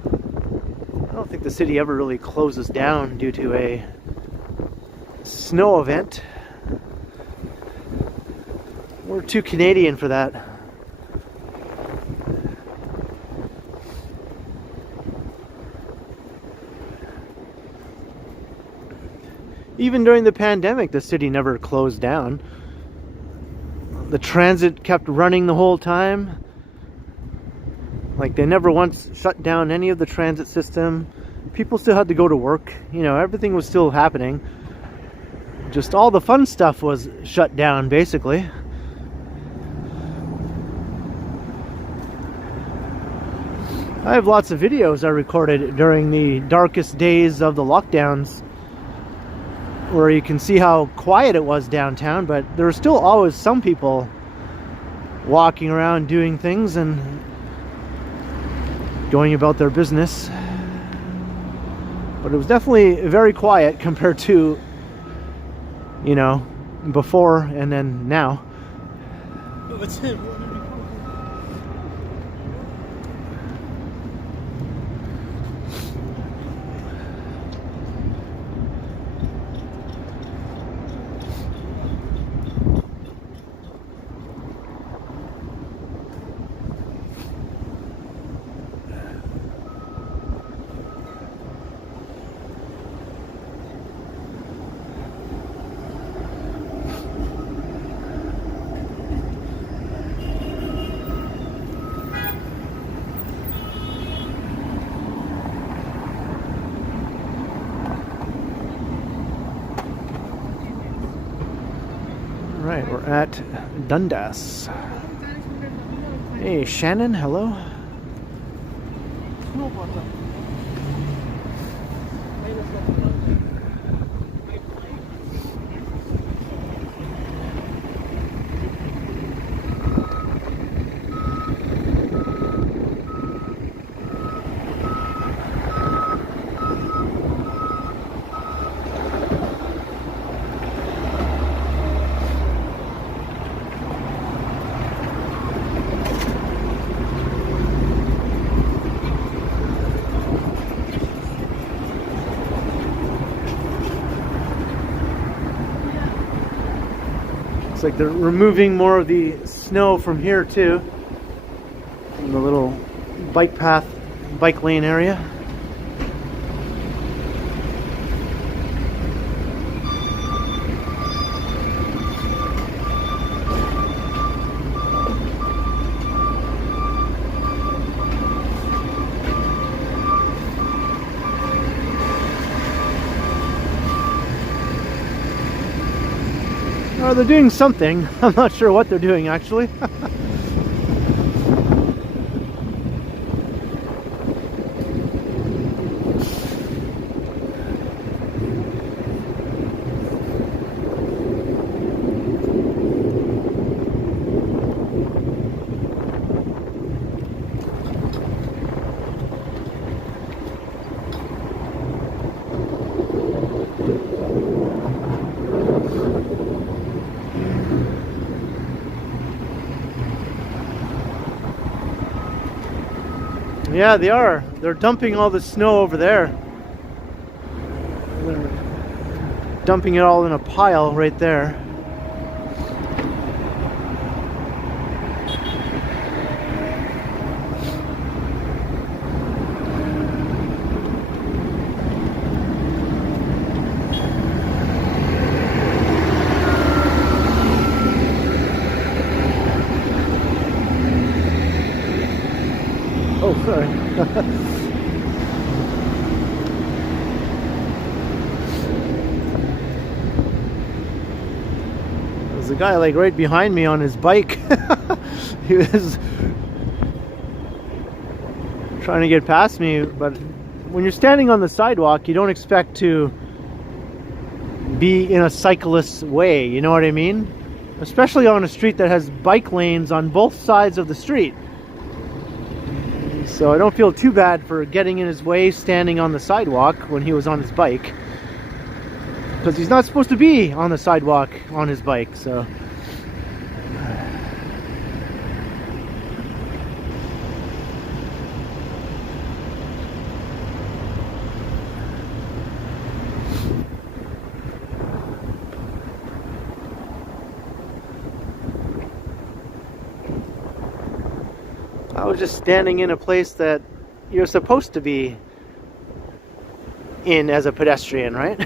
I don't think the city ever really closes down due to a snow event. We're too Canadian for that. Even during the pandemic, the city never closed down. The transit kept running the whole time. Like, they never once shut down any of the transit system. People still had to go to work. You know, everything was still happening. Just all the fun stuff was shut down, basically. I have lots of videos I recorded during the darkest days of the lockdowns, where you can see how quiet it was downtown, but there were still always some people walking around doing things and going about their business. But it was definitely very quiet compared to, you know, before and then now. Oh, it's him. Right, we're at Dundas. Hey, Shannon, hello. Looks like they're removing more of the snow from here too, from the little bike path, bike lane area. Or they're doing something. I'm not sure what they're doing actually. Yeah, they are. They're dumping all the snow over there. They're dumping it all in a pile right there. Oh, sorry. There's a guy like right behind me on his bike. He was trying to get past me, but when you're standing on the sidewalk, you don't expect to be in a cyclist's way, you know what I mean? Especially on a street that has bike lanes on both sides of the street. So I don't feel too bad for getting in his way, standing on the sidewalk when he was on his bike. Because he's not supposed to be on the sidewalk on his bike, so... I was just standing in a place that you're supposed to be in as a pedestrian, right?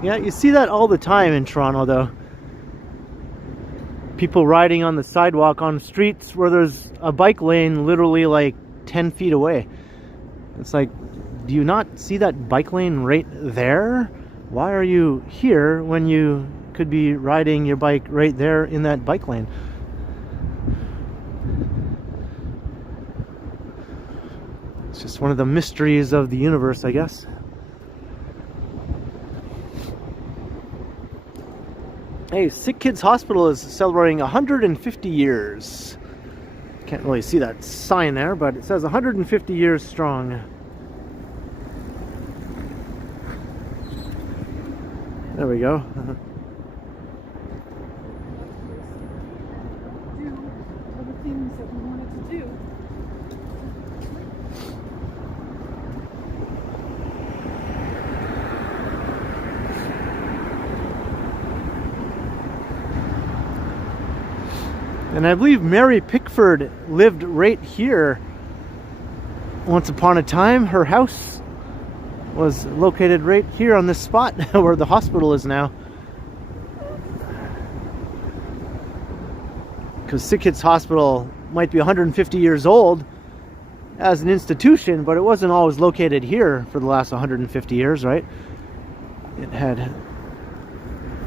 Yeah, you see that all the time in Toronto, though. People riding on the sidewalk on streets where there's a bike lane literally like 10 feet away. It's like, do you not see that bike lane right there? Why are you here when you could be riding your bike right there in that bike lane? It's just one of the mysteries of the universe, I guess. Hey, Sick Kids Hospital is celebrating 150 years. Can't really see that sign there, but it says 150 years strong. There we go. Do other things that we wanted to do. And I believe Mary Pickford lived right here once upon a time. Her house was located right here on this spot where the hospital is now. Because Sick Kids Hospital might be 150 years old as an institution, but it wasn't always located here for the last 150 years, right? It had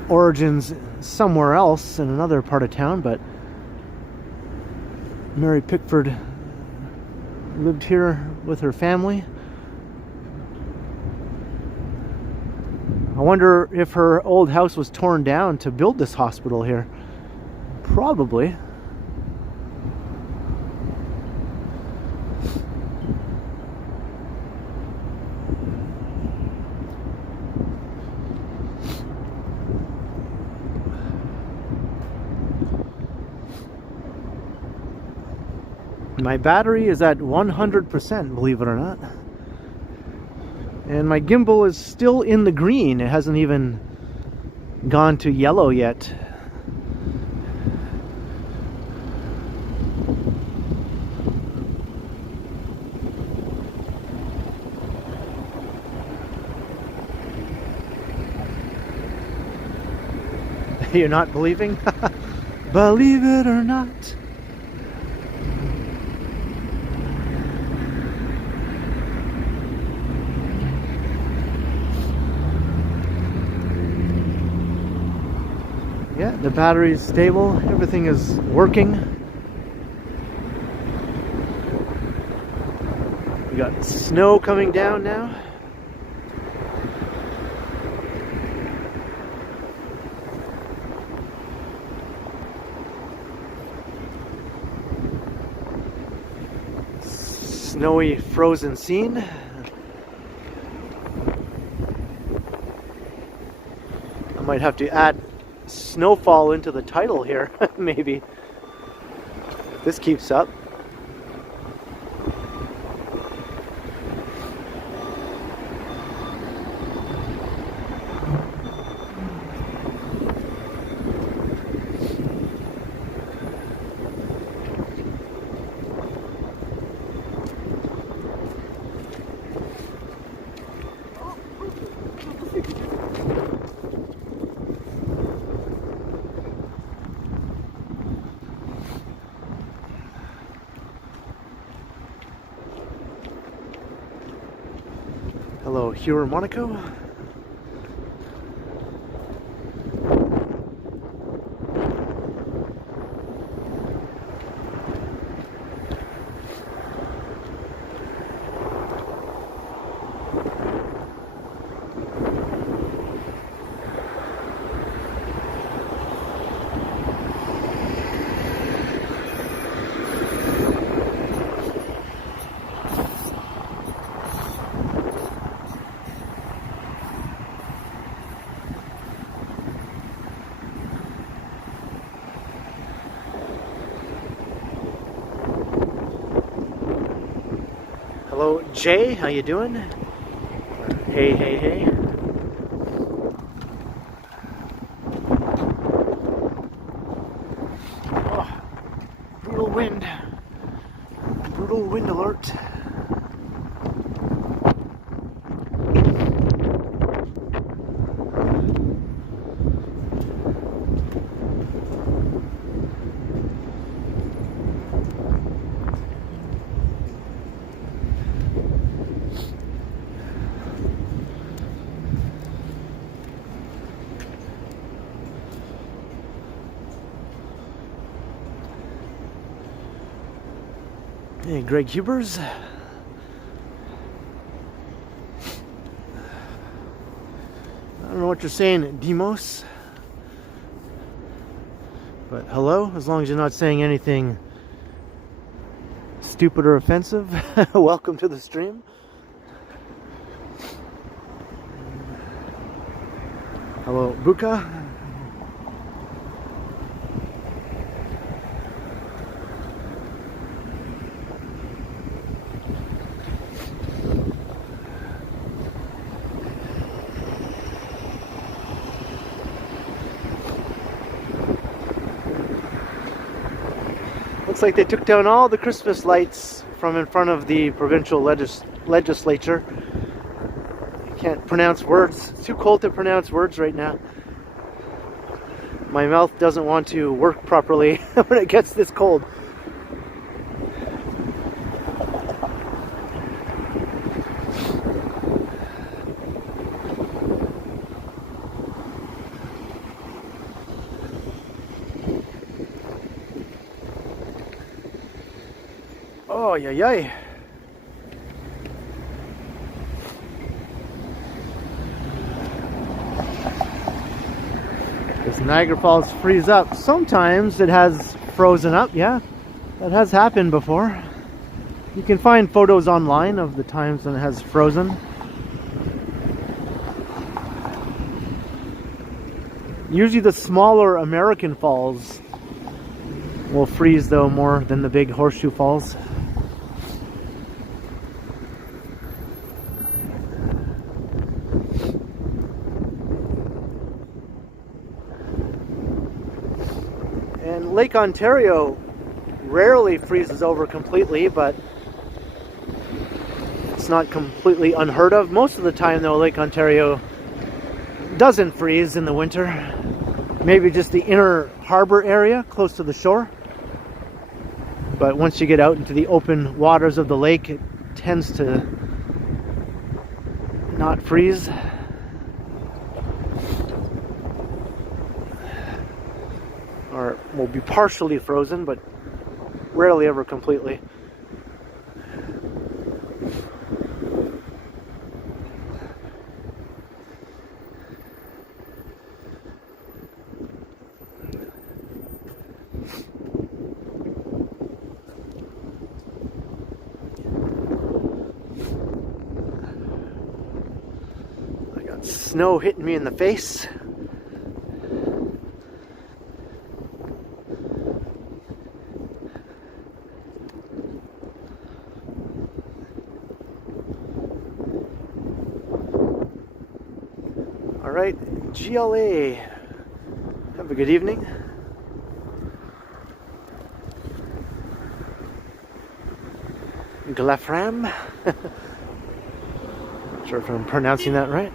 origins somewhere else in another part of town, but Mary Pickford lived here with her family. I wonder if her old house was torn down to build this hospital here. Probably. My battery is at 100%, believe it or not. And my gimbal is still in the green. It hasn't even gone to yellow yet. You're not believing? Believe it or not. Yeah, the battery is stable. Everything is working. We got snow coming down now. Snowy, frozen scene. I might have to add Snowfall into the title here, maybe, if this keeps up. Hello, Hugh Monaco. Hello, Jay. How you doing? Hey, hey, hey. Oh, brutal wind. Brutal wind alert. Hey, Greg Hubers. I don't know what you're saying, Demos. But hello, as long as you're not saying anything stupid or offensive, welcome to the stream. Hello, Buka. Looks like they took down all the Christmas lights from in front of the provincial legislature. I can't pronounce words. It's too cold to pronounce words right now. My mouth doesn't want to work properly when it gets this cold. Oh, yeah, yeah. Does Niagara Falls freeze up? Sometimes it has frozen up, yeah. That has happened before. You can find photos online of the times when it has frozen. Usually the smaller American falls will freeze though more than the big horseshoe falls. And Lake Ontario rarely freezes over completely, but it's not completely unheard of. Most of the time though, Lake Ontario doesn't freeze in the winter. Maybe just the inner harbor area close to the shore. But once you get out into the open waters of the lake, it tends to not freeze. Or will be partially frozen, but rarely ever completely. I got snow hitting me in the face. Alright, GLA. Have a good evening. Glafram. Not sure if I'm pronouncing that right.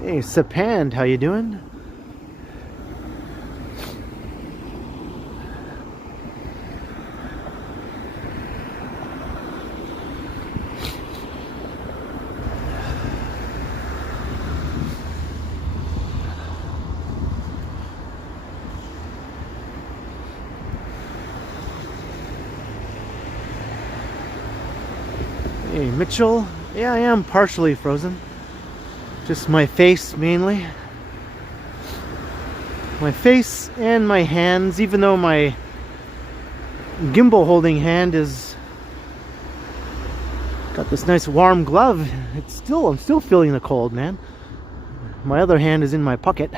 Hey, Sapand, how you doing? Hey, Mitchell. Yeah, I am partially frozen. Just my face mainly. My face and my hands, even though my gimbal holding hand is got this nice warm glove. I'm still feeling the cold, man. My other hand is in my pocket.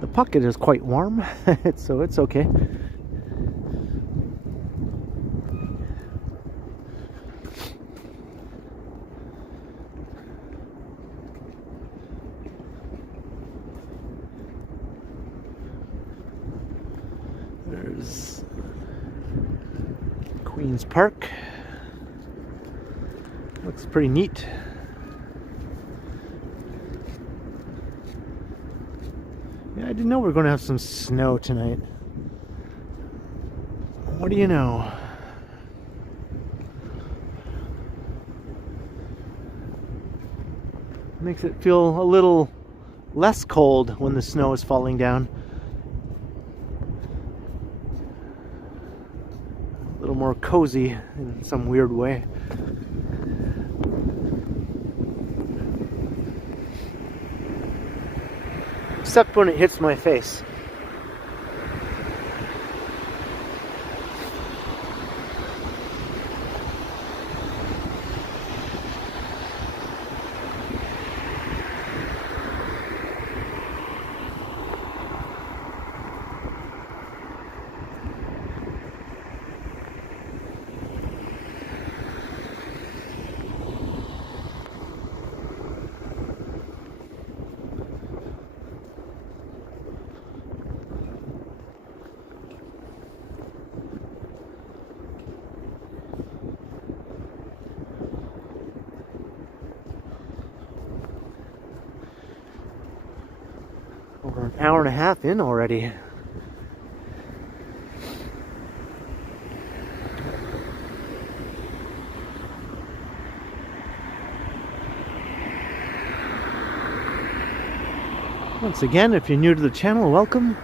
The pocket is quite warm, so it's okay. There's Queen's Park. Looks pretty neat. Yeah, I didn't know we were going to have some snow tonight. What do you know? Makes it feel a little less cold when the snow is falling down. A little more cozy in some weird way. Except when it hits my face. Over an hour and a half in already. Once again, if you're new to the channel, welcome.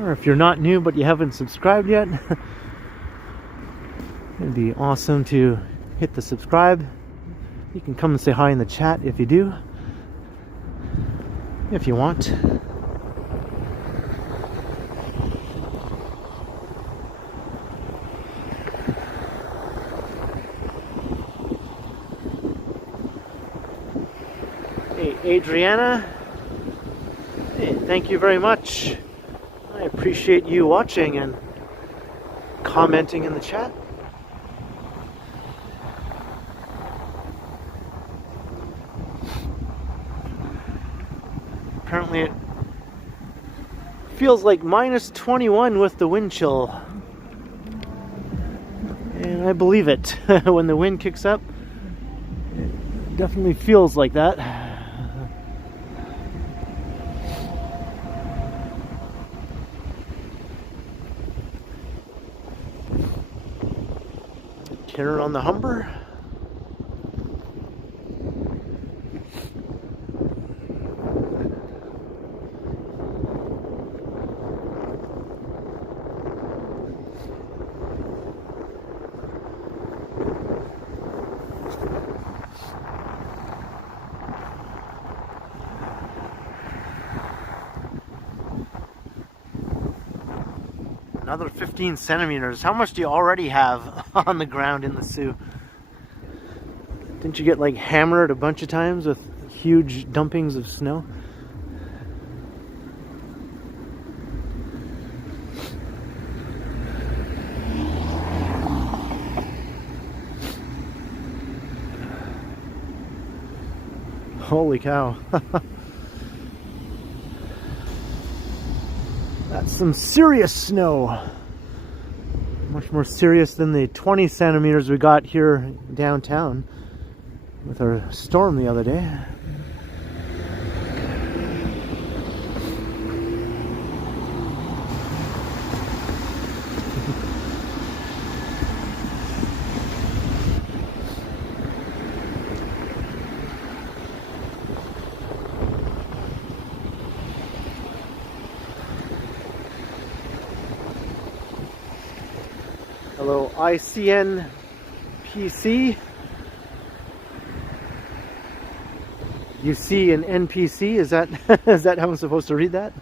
Or if you're not new but you haven't subscribed yet, it'd be awesome to hit the subscribe. You can come and say hi in the chat if you do. If you want. Hey, Adriana. Hey, thank you very much. I appreciate you watching and commenting in the chat. Apparently it feels like minus 21 with the wind chill. And I believe it. When the wind kicks up, it definitely feels like that. Here on the Humber. Another 15 centimeters. How much do you already have on the ground in the Sioux? Didn't you get like hammered a bunch of times with huge dumpings of snow? Holy cow. That's some serious snow. Much more serious than the 20 centimeters we got here downtown with our storm the other day. Hello, ICN PC. You see an NPC? Is that is that how I'm supposed to read that?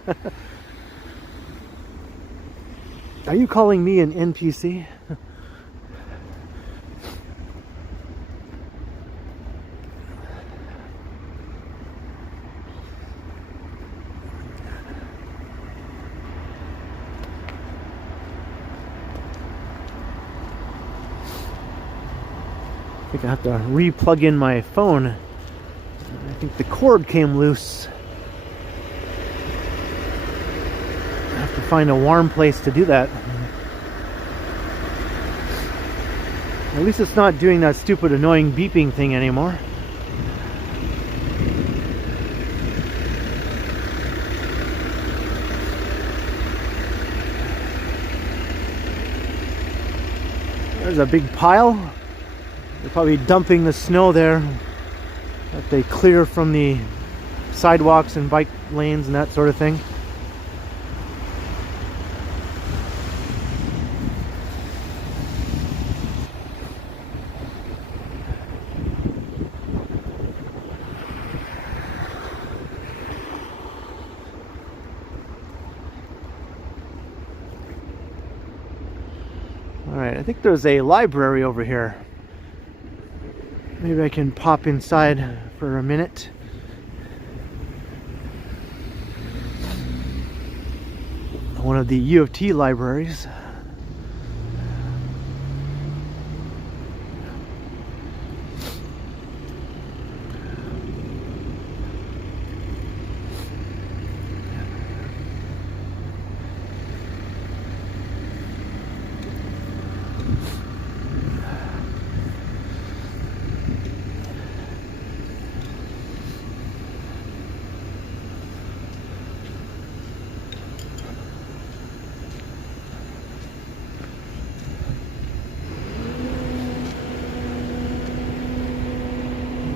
Are you calling me an NPC? I think I have to re-plug in my phone. I think the cord came loose. I have to find a warm place to do that. At least it's not doing that stupid annoying beeping thing anymore. There's a big pile. They're probably dumping the snow there that they clear from the sidewalks and bike lanes and that sort of thing. Alright, I think there's a library over here. Maybe I can pop inside for a minute. One of the U of T libraries.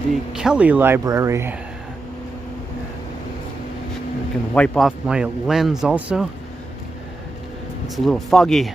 The Kelly Library. I can wipe off my lens also. It's a little foggy.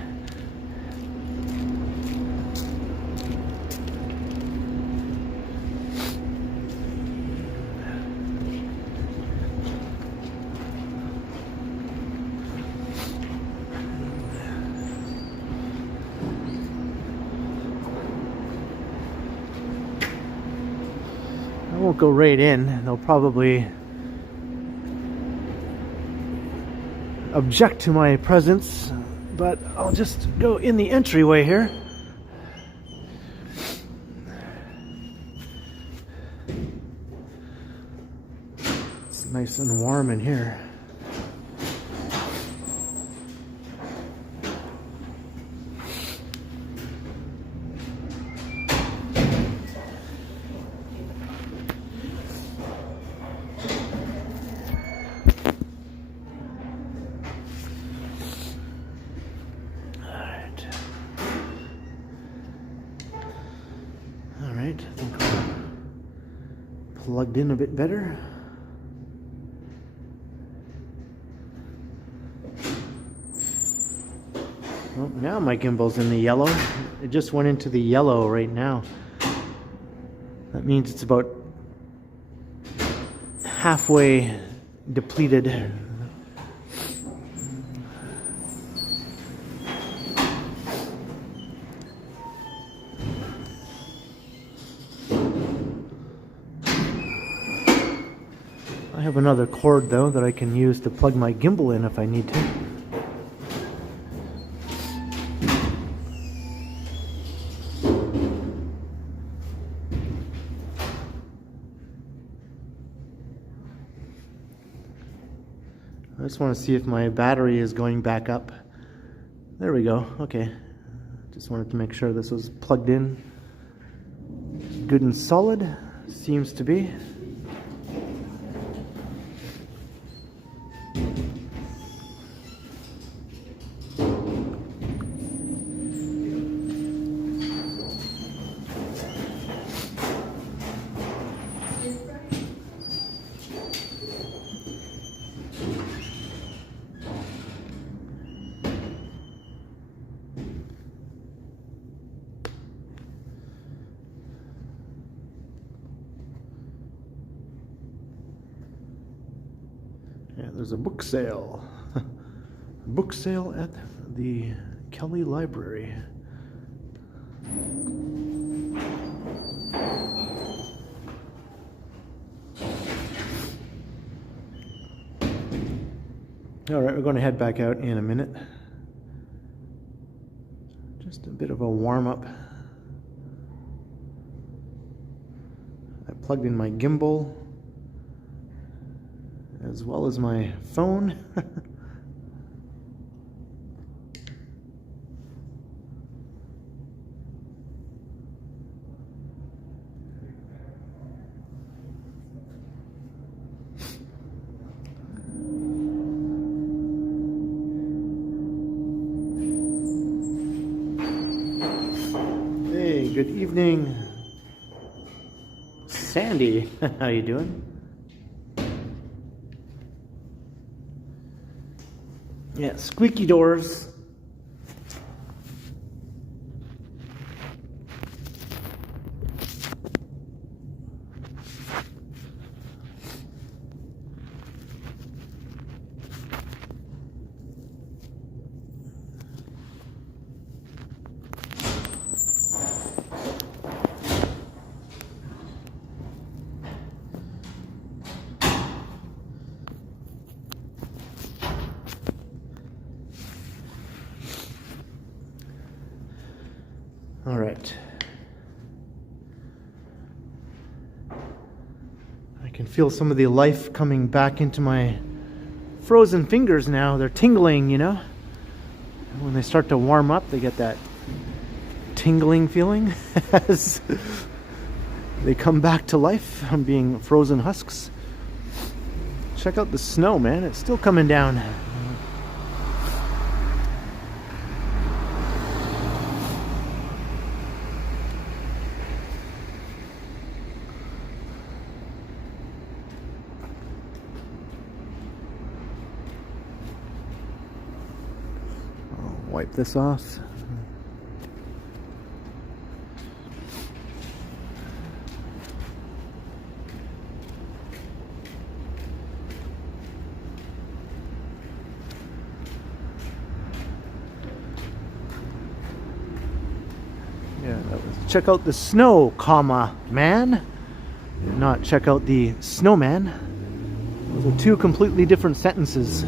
I won't go right in. They'll probably object to my presence, but I'll just go in the entryway here. It's nice and warm in here. I think we're plugged in a bit better. Well, now my gimbal's in the yellow. It just went into the yellow right now. That means it's about halfway depleted. I have another cord though that I can use to plug my gimbal in if I need to. I just want to see if my battery is going back up. There we go. Okay. Just wanted to make sure this was plugged in good and solid. Seems to be. Yeah, there's a book sale. Book sale at the Kelly Library. All right, we're going to head back out in a minute. Just a bit of a warm-up. I plugged in my gimbal as well as my phone. Good evening, Sandy. How you doing? Yeah, squeaky doors. All right. I can feel some of the life coming back into my frozen fingers now. They're tingling, you know? When they start to warm up, they get that tingling feeling as they come back to life from being frozen husks. Check out the snow, man. It's still coming down. Wipe this off. Yeah, that was check out the snow, comma, man. Not check out the snowman. Those are two completely different sentences.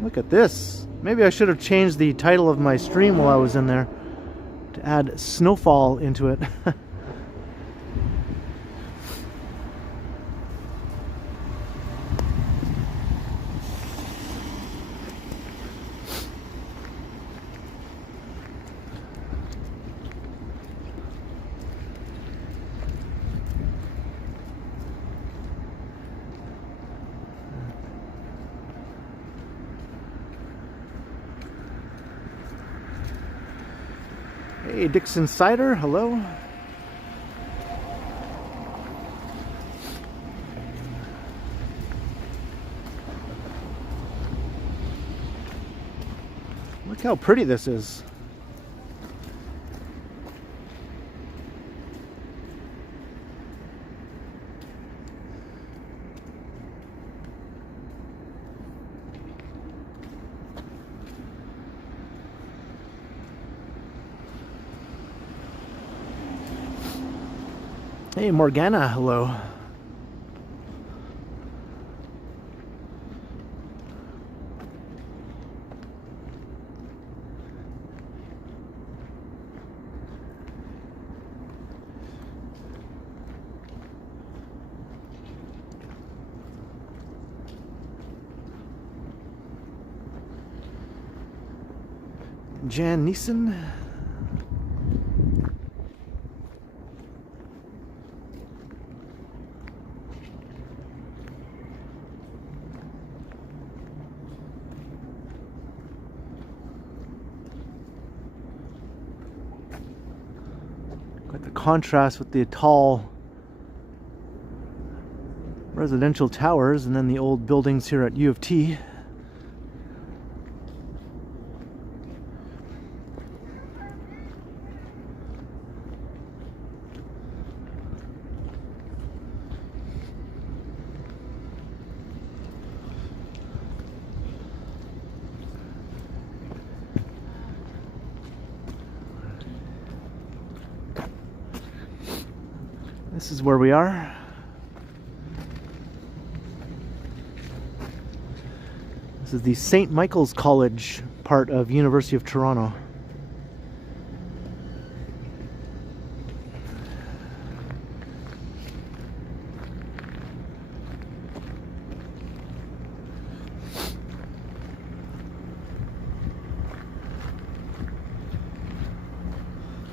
Look at this. Maybe I should have changed the title of my stream while I was in there to add Snowfall into it. Hey, Dixon Cider, hello. Look how pretty this is. Hey, Morgana, hello. Jan Neeson. Got the contrast with the tall residential towers and then the old buildings here at U of T. This is where we are. This is the St. Michael's College part of University of Toronto.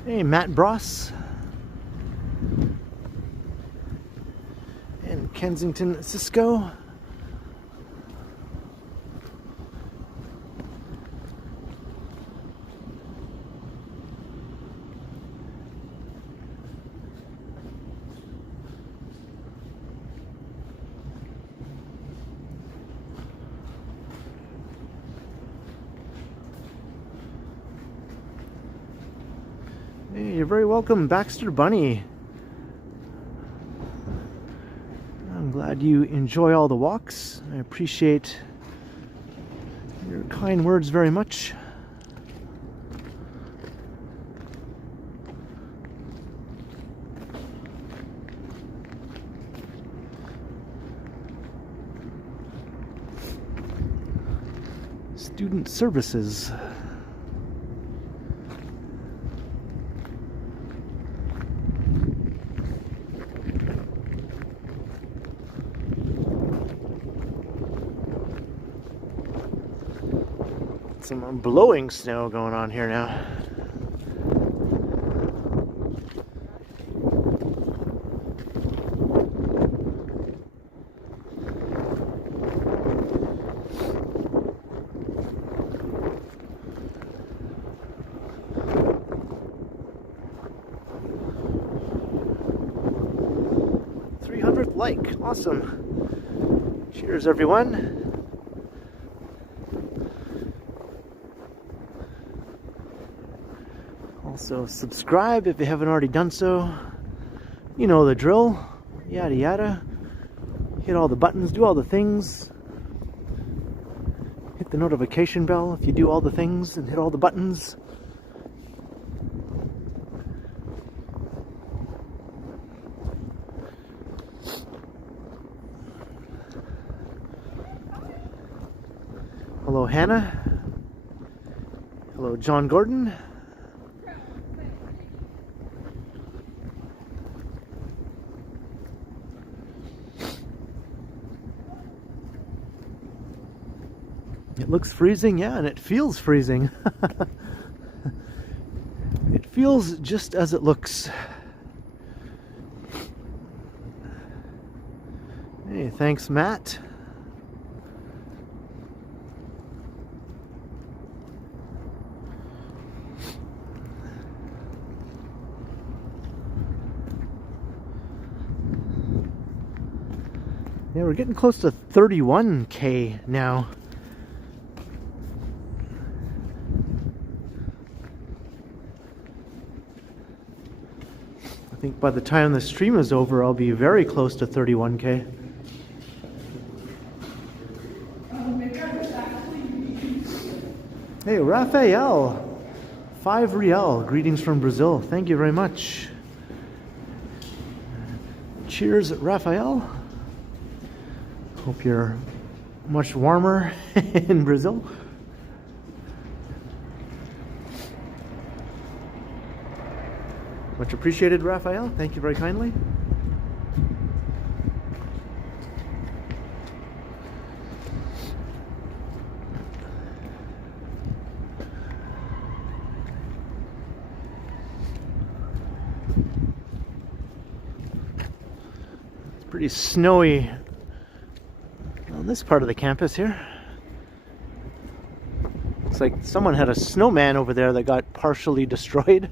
Hey, Matt Bross. And Kensington Cisco. Hey, you're very welcome, Baxter Bunny. I'm glad you enjoy all the walks. I appreciate your kind words very much. Student services. Some blowing snow going on here now. Like, awesome. Cheers, everyone. Also, subscribe if you haven't already done so. You know the drill. Yada yada. Hit all the buttons, do all the things. Hit the notification bell if you do all the things and hit all the buttons. Hello, Hannah. Hello, John Gordon. It looks freezing, yeah, and it feels freezing. It feels just as it looks. Hey, thanks, Matt. Yeah, we're getting close to 31K now. I think by the time the stream is over, I'll be very close to 31K. Hey, Raphael, 5 Real, greetings from Brazil. Thank you very much. Cheers, Raphael. Hope you're much warmer in Brazil. Much appreciated, Raphael. Thank you very kindly. It's pretty snowy on this part of the campus here. Looks like someone had a snowman over there that got partially destroyed.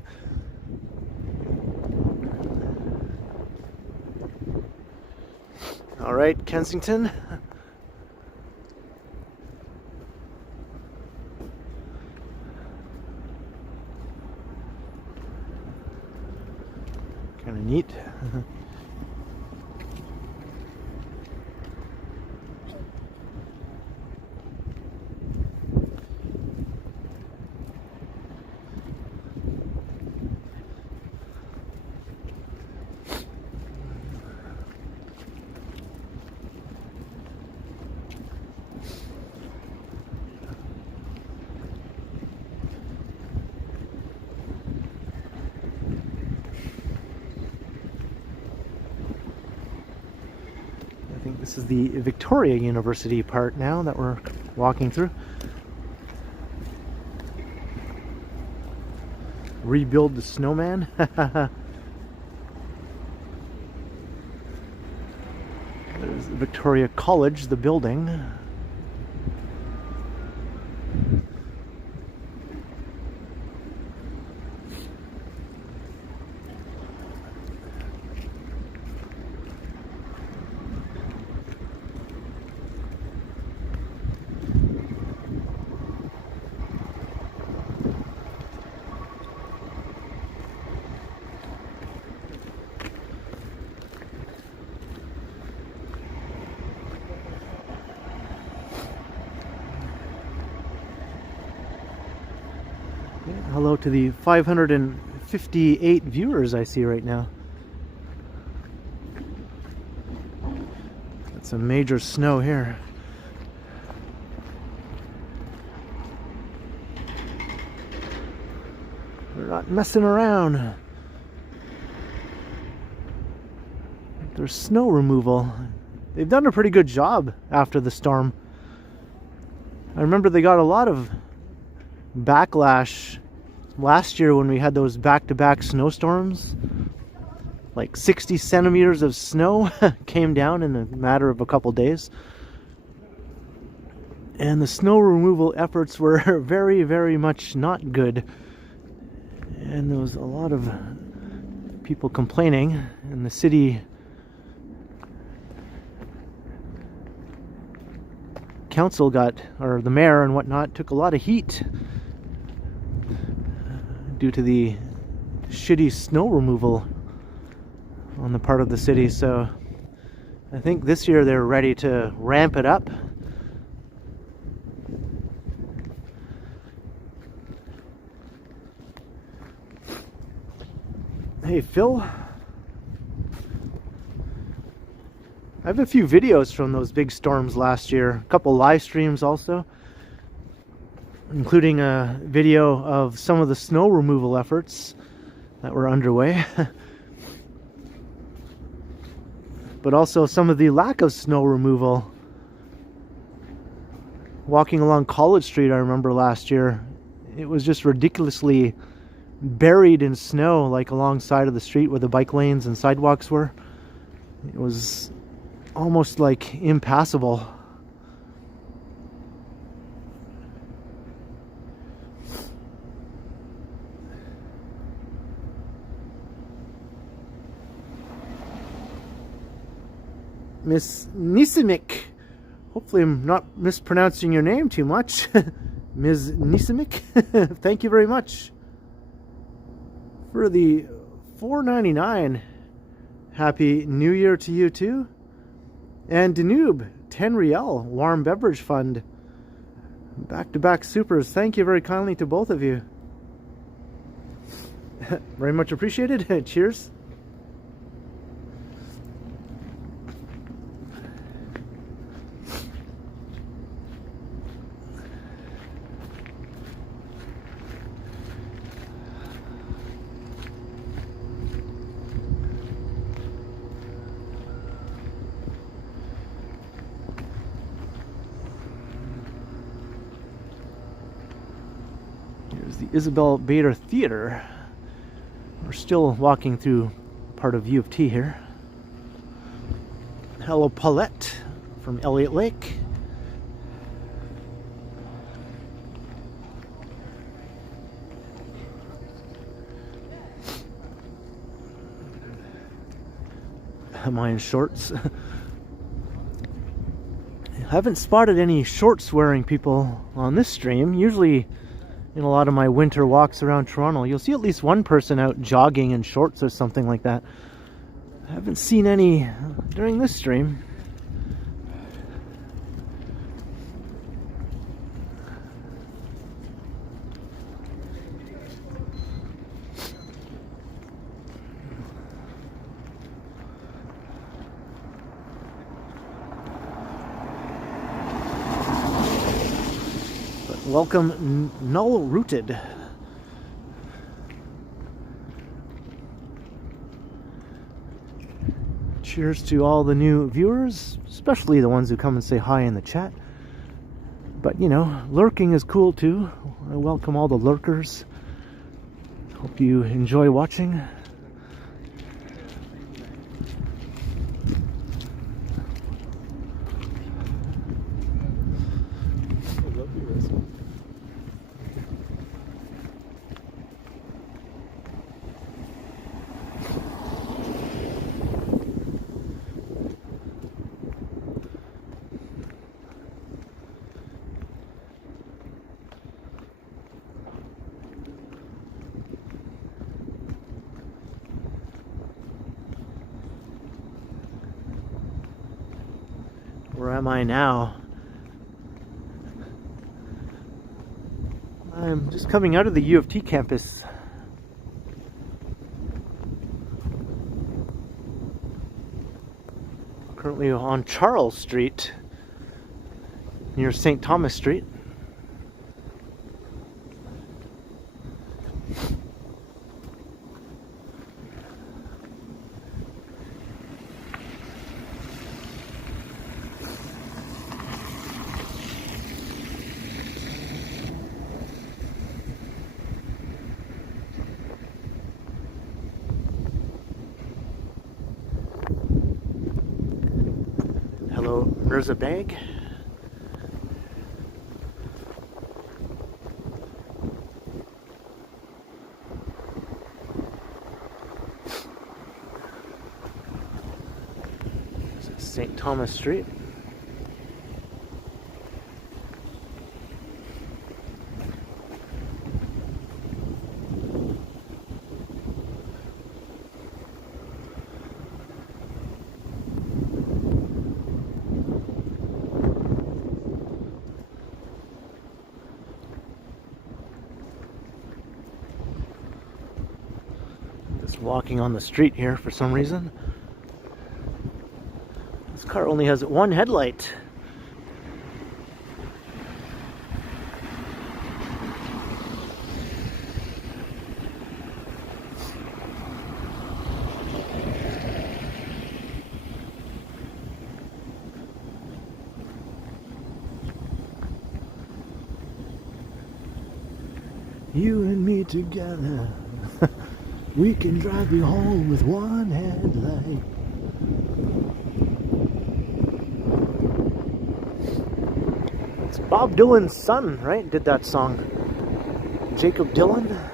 All right, Kensington. Kind of neat. This is the Victoria University part now that we're walking through. Rebuild the snowman. There's Victoria College, the building. Yeah, hello to the 558 viewers I see right now. That's some major snow here. They're not messing around. There's snow removal. They've done a pretty good job after the storm. I remember they got a lot of backlash last year when we had those back-to-back snowstorms. Like 60 centimeters of snow came down in a matter of a couple days. And the snow removal efforts were very, very much not good. And there was a lot of people complaining, and the city council or the mayor and whatnot, took a lot of heat due to the shitty snow removal on the part of the city. So I think this year they're ready to ramp it up. Hey Phil, I have a few videos from those big storms last year, a couple live streams also, including a video of some of the snow removal efforts that were underway, but also some of the lack of snow removal. Walking along College Street, I remember last year, it was just ridiculously buried in snow, like alongside of the street where the bike lanes and sidewalks were. It was almost like impassable. Miss Nisimik, hopefully I'm not mispronouncing your name too much. Ms. Nisimik, thank you very much for the $4.99. Happy New Year to you too. And Danube, 10 Riel, warm beverage fund. Back-to-back supers. Thank you very kindly to both of you. Very much appreciated. Cheers. Isabel Bader Theater. We're still walking through part of U of T here. Hello Paulette from Elliott Lake. Am I in shorts? I haven't spotted any shorts wearing people on this stream. Usually in a lot of my winter walks around Toronto, you'll see at least one person out jogging in shorts or something like that. I haven't seen any during this stream. Welcome, Null Rooted. Cheers to all the new viewers, especially the ones who come and say hi in the chat. But you know, lurking is cool too. I welcome all the lurkers. Hope you enjoy watching. Where am I now? I'm just coming out of the U of T campus. Currently on Charles Street, near St. Thomas Street. Hello, there's a bag. St. Thomas Street. Just walking on the street here for some reason. This car only has one headlight. You and me together, we can drive you home with one headlight. It's Bob Dylan's son, right? Did that song. Jacob Dylan.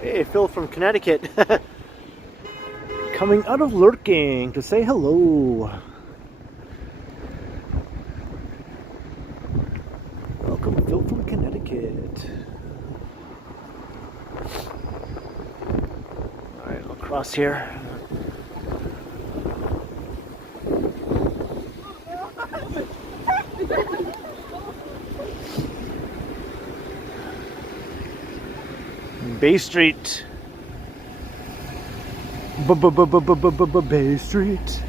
Hey, Phil from Connecticut. Coming out of lurking to say hello. Welcome, Phil from Connecticut. Alright, I'll cross here. Bay Street. Bay Street.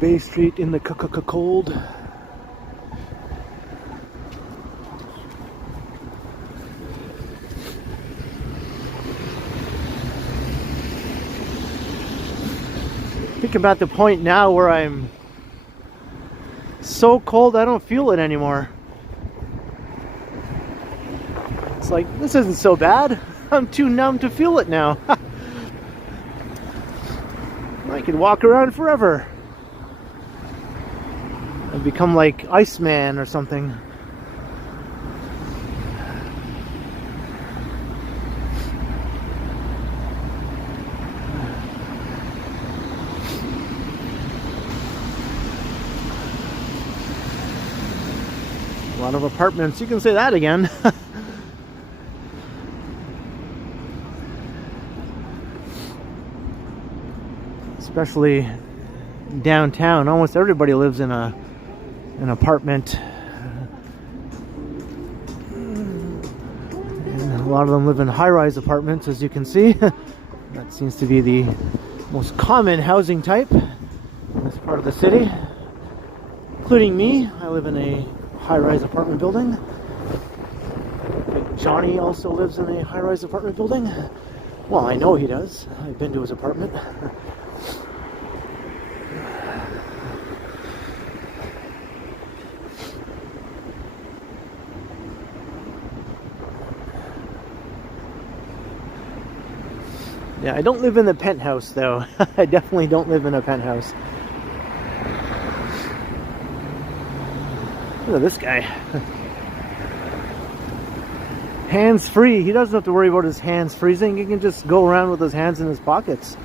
Bay Street in the cold. I think I'm at the point now where I'm so cold I don't feel it anymore. It's like, this isn't so bad. I'm too numb to feel it now. I could walk around forever. I've become like Iceman or something. A lot of apartments, you can say that again. Especially downtown, almost everybody lives in an apartment. And a lot of them live in high-rise apartments, as you can see. That seems to be the most common housing type in this part of the city. Including me, I live in a high-rise apartment building. Johnny also lives in a high-rise apartment building. Well, I know he does. I've been to his apartment. Yeah, I don't live in the penthouse though. I definitely don't live in a penthouse. Look at this guy. Hands free. He doesn't have to worry about his hands freezing. He can just go around with his hands in his pockets.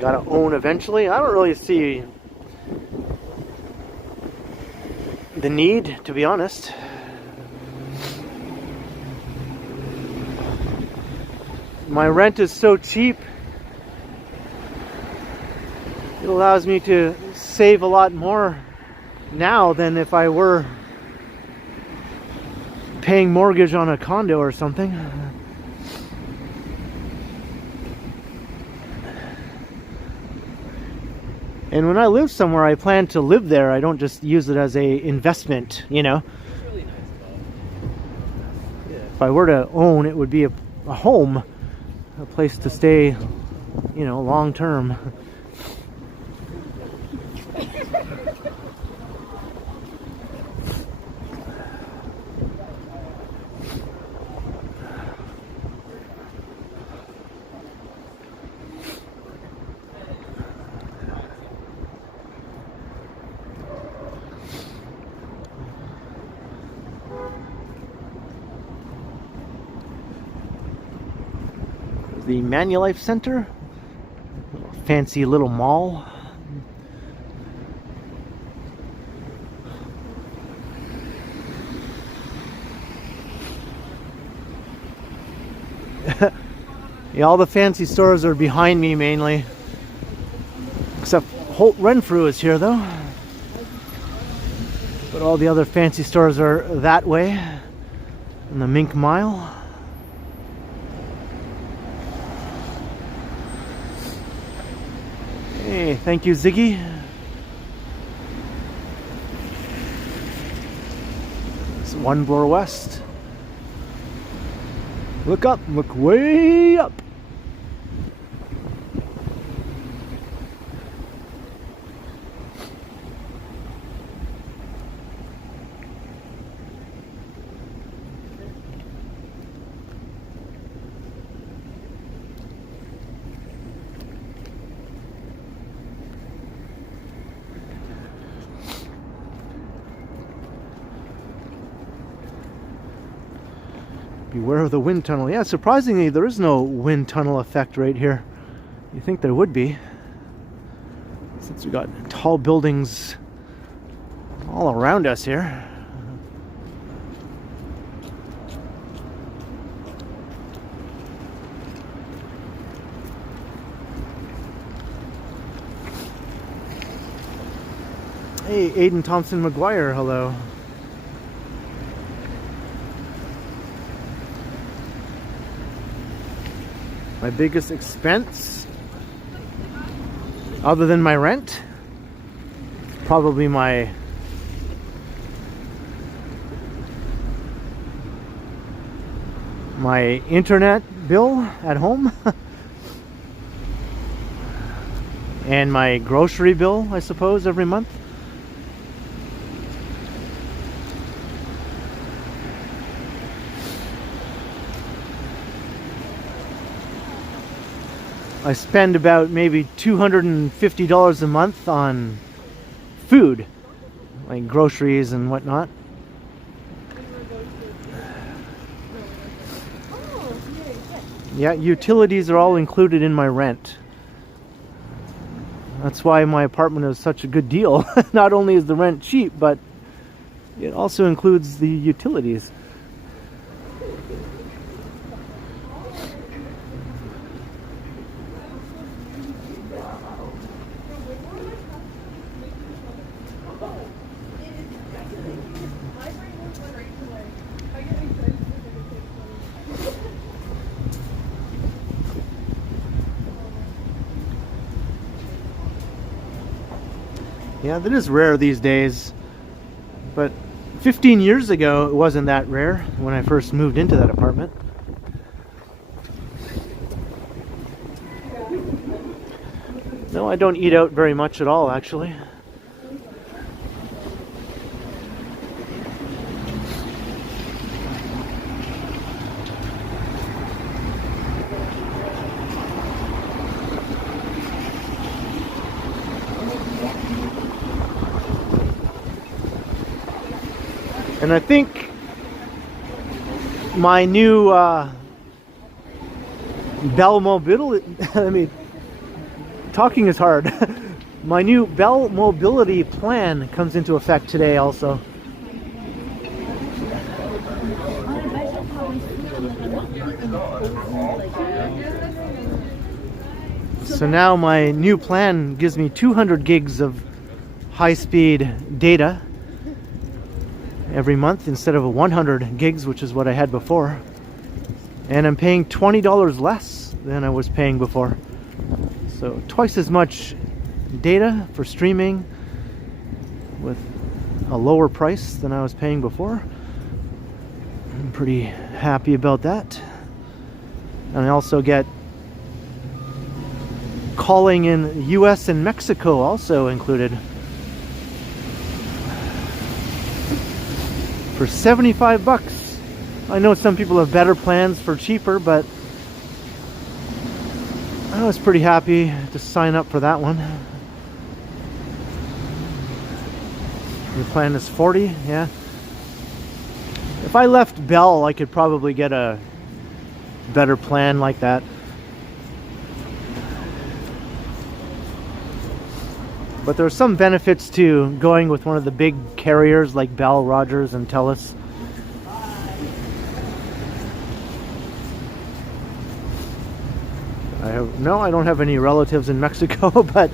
Gotta own eventually. I don't really see the need, to be honest. My rent is so cheap. It allows me to save a lot more now than if I were paying mortgage on a condo or something. And when I live somewhere, I plan to live there. I don't just use it as a investment, you know. It's really nice though. Yeah. If I were to own, it would be a home, a place to stay, you know, long term. The Manulife Center, fancy little mall. Yeah, all the fancy stores are behind me mainly, except Holt Renfrew is here though. But all the other fancy stores are that way in the Mink Mile. Hey, thank you, Ziggy. It's One Bloor West. Look up, look way up. Beware of the wind tunnel. Yeah, surprisingly, there is no wind tunnel effect right here. You think there would be, since we got tall buildings all around us here. Hey, Aiden Thompson McGuire, hello. My biggest expense, other than my rent, probably my internet bill at home and my grocery bill, I suppose, every month. I spend about maybe $250 a month on food, like groceries and whatnot. Yeah, utilities are all included in my rent. That's why my apartment is such a good deal. Not only is the rent cheap, but it also includes the utilities. Yeah, that is rare these days, but 15 years ago, it wasn't that rare when I first moved into that apartment. No, I don't eat out very much at all, actually. And I think my new Bell Mobility, I mean, talking is hard. My new Bell Mobility plan comes into effect today also. So now my new plan gives me 200 gigs of high-speed data every month instead of 100 gigs, which is what I had before. And I'm paying $20 less than I was paying before. So twice as much data for streaming with a lower price than I was paying before. I'm pretty happy about that. And I also get calling in US and Mexico also included. For 75 bucks. I know some people have better plans for cheaper, but I was pretty happy to sign up for that one. Your plan is 40, yeah. If I left Bell, I could probably get a better plan like that. But there are some benefits to going with one of the big carriers like Bell, Rogers, and Telus. I don't have any relatives in Mexico, but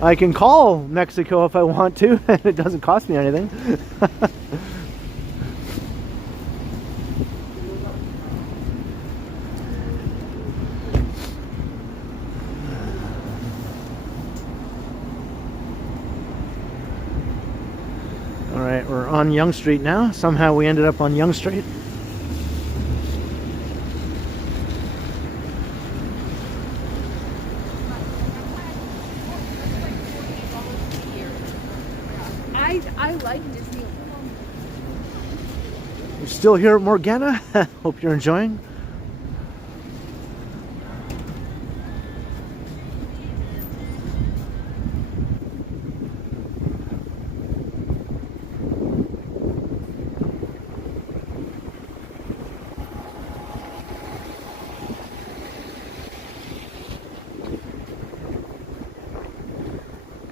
I can call Mexico if I want to, and it doesn't cost me anything. Alright, we're on Yonge Street now. Somehow we ended up on Yonge Street. I like Disney. You're still here at Morgana? Hope you're enjoying.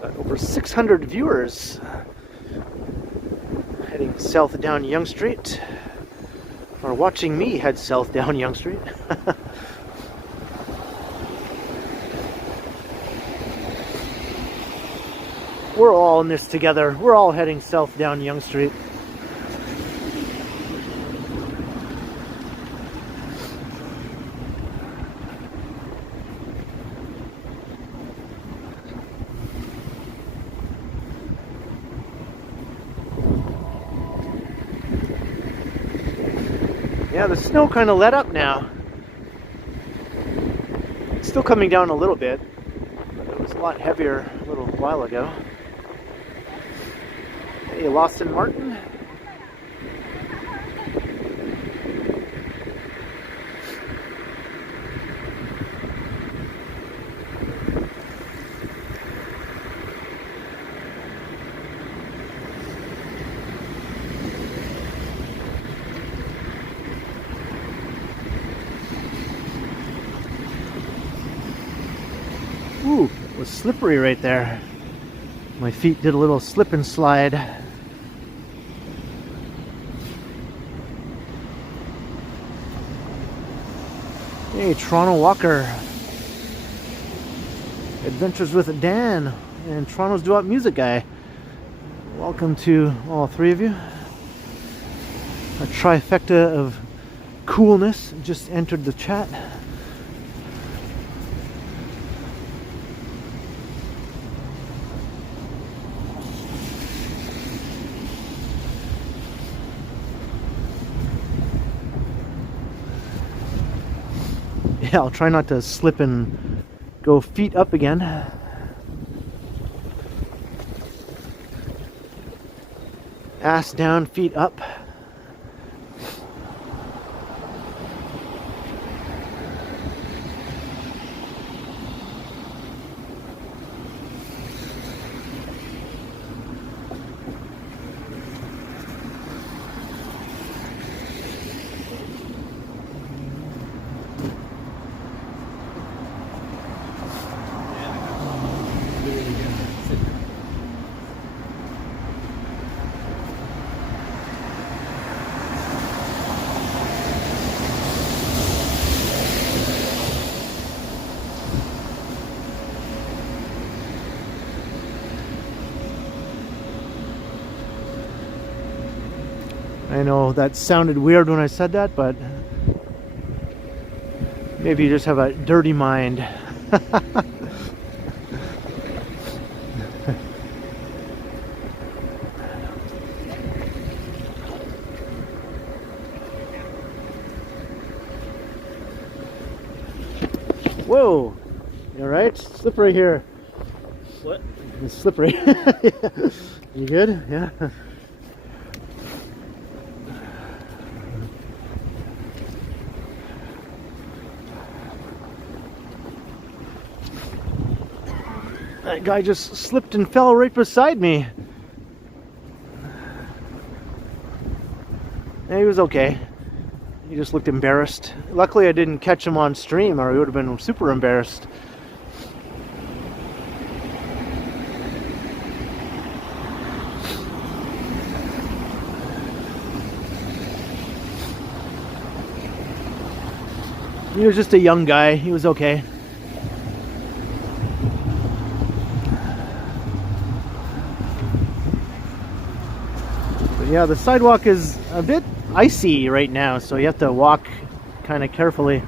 Got over 600 viewers heading south down Yonge Street, or watching me head south down Yonge Street. We're all in this together. We're all heading south down Yonge Street. Yeah, the snow kind of let up now. It's still coming down a little bit, but it was a lot heavier a little while ago. Hey, Lawson Martin. Ooh, it was slippery right there. My feet did a little slip and slide. Hey, Toronto Walker. Adventures with Dan and Toronto's Doo-Wop Music Guy. Welcome to all three of you. A trifecta of coolness just entered the chat. Yeah, I'll try not to slip and go feet up again. Ass down, feet up. I know that sounded weird when I said that, but maybe you just have a dirty mind. Whoa! You alright? Slippery here. What? It's slippery. You good? Yeah. That guy just slipped and fell right beside me. Yeah, he was okay. He just looked embarrassed. Luckily I didn't catch him on stream or he would have been super embarrassed. He was just a young guy. He was okay. Yeah, the sidewalk is a bit icy right now, so you have to walk kind of carefully.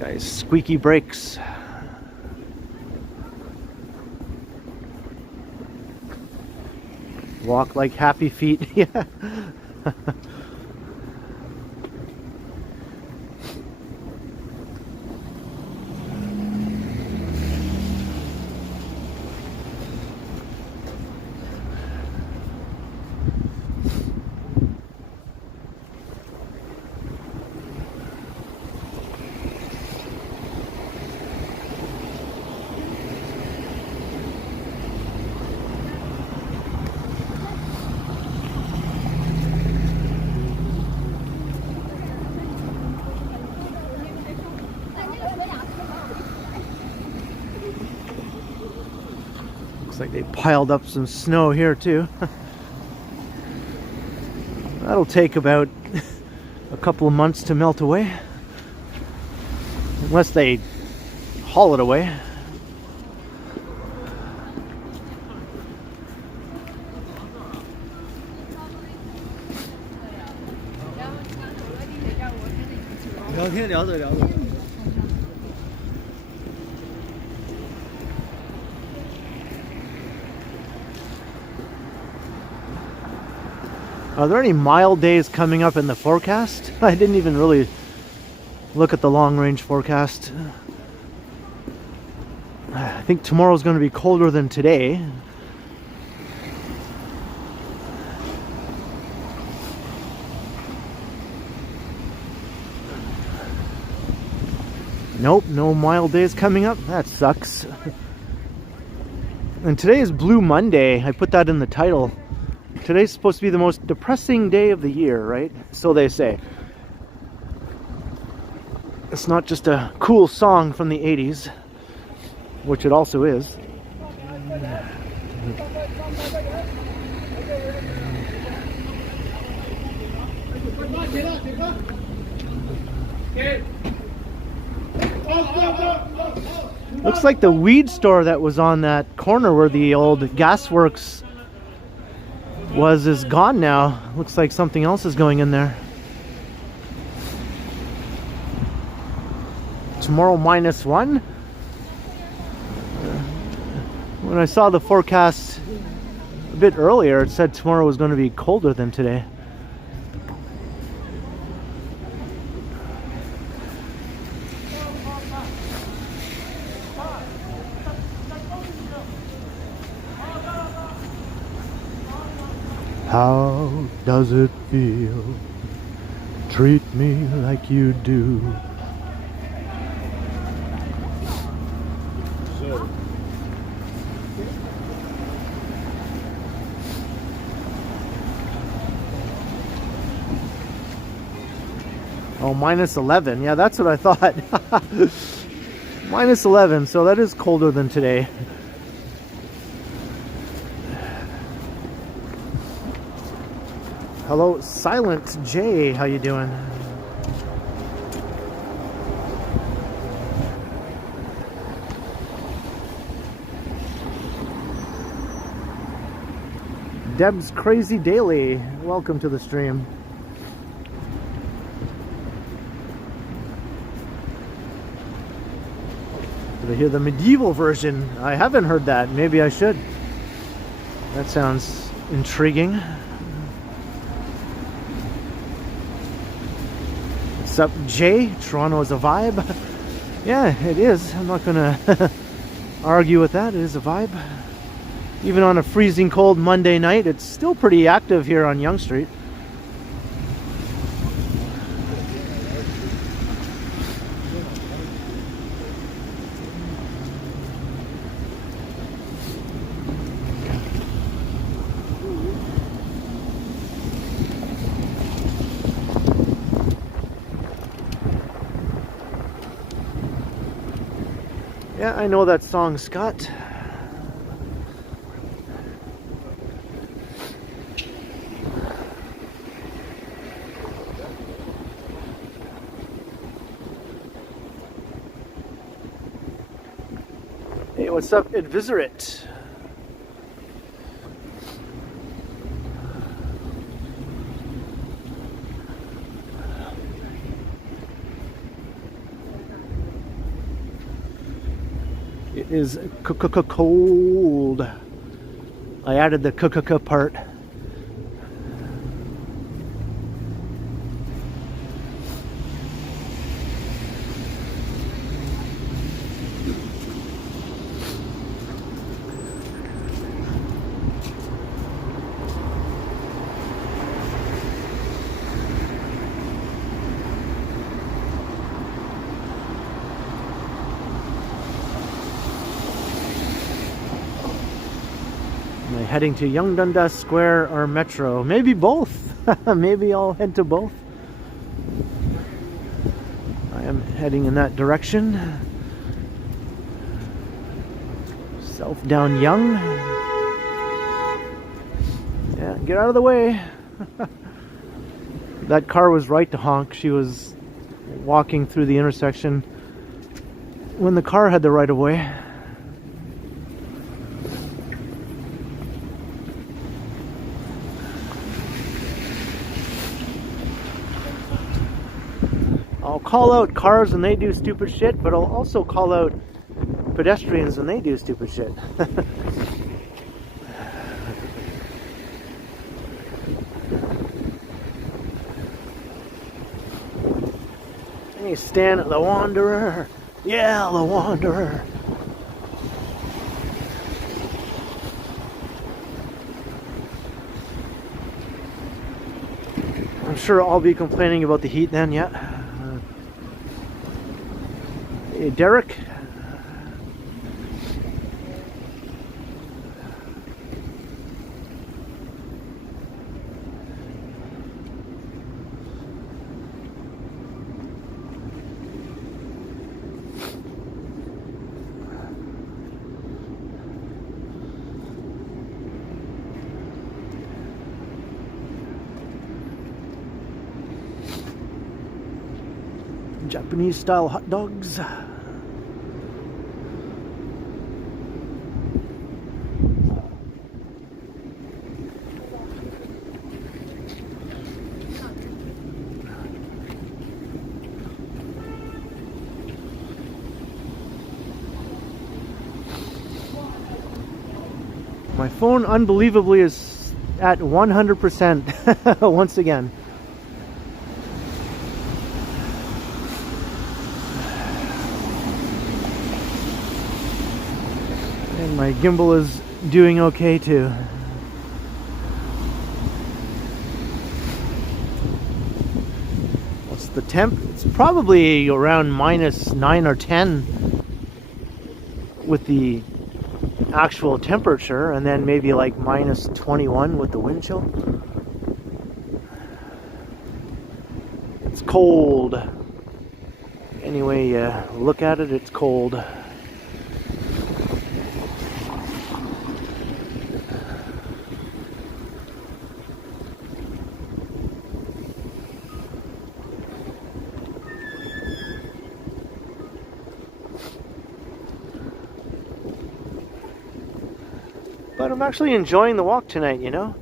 Guys, squeaky brakes. Walk like happy feet. Yeah. Looks like they piled up some snow here too. That'll take about a couple of months to melt away. Unless they haul it away. Are there any mild days coming up in the forecast? I didn't even really look at the long-range forecast. I think tomorrow's going to be colder than today. Nope, no mild days coming up. That sucks. And today is Blue Monday. I put that in the title. Today's supposed to be the most depressing day of the year, right? So they say. It's not just a cool song from the 80s, which it also is. Looks like the weed store that was on that corner where the old gasworks was is gone now. Looks like something else is going in there. tomorrow -1. When I saw the forecast a bit earlier, it said tomorrow was going to be colder than today. How does it feel? Treat me like you do. So, Oh, -11. Yeah, that's what I thought. -11, so that is colder than today. Hello, Silent J. How you doing? Deb's Crazy Daily. Welcome to the stream. Did I hear the medieval version? I haven't heard that. Maybe I should. That sounds intriguing. What's up, Jay? Toronto is a vibe. Yeah, it is. I'm not gonna argue with that. It is a vibe. Even on a freezing cold Monday night, it's still pretty active here on Yonge Street. Yeah, I know that song, Scott. Hey, what's up, Advisorit? It is cold. I added the part. Heading to Yonge Dundas Square or Metro. Maybe both. Maybe I'll head to both. I am heading in that direction. South down Yonge. Yeah, get out of the way. That car was right to honk. She was walking through the intersection when the car had the right of way. I'll call out cars when they do stupid shit, but I'll also call out pedestrians when they do stupid shit. Hey, Stan the Wanderer. Yeah, the Wanderer. I'm sure I'll be complaining about the heat then, yeah. Hey, Derek. Japanese style hot dogs. My phone unbelievably is at 100% once again. And my gimbal is doing okay too. What's the temp? It's probably around -9 or 10 with the actual temperature, and then maybe like -21 with the wind chill. It's cold. Anyway, you look at it, it's cold. But I'm actually enjoying the walk tonight, you know?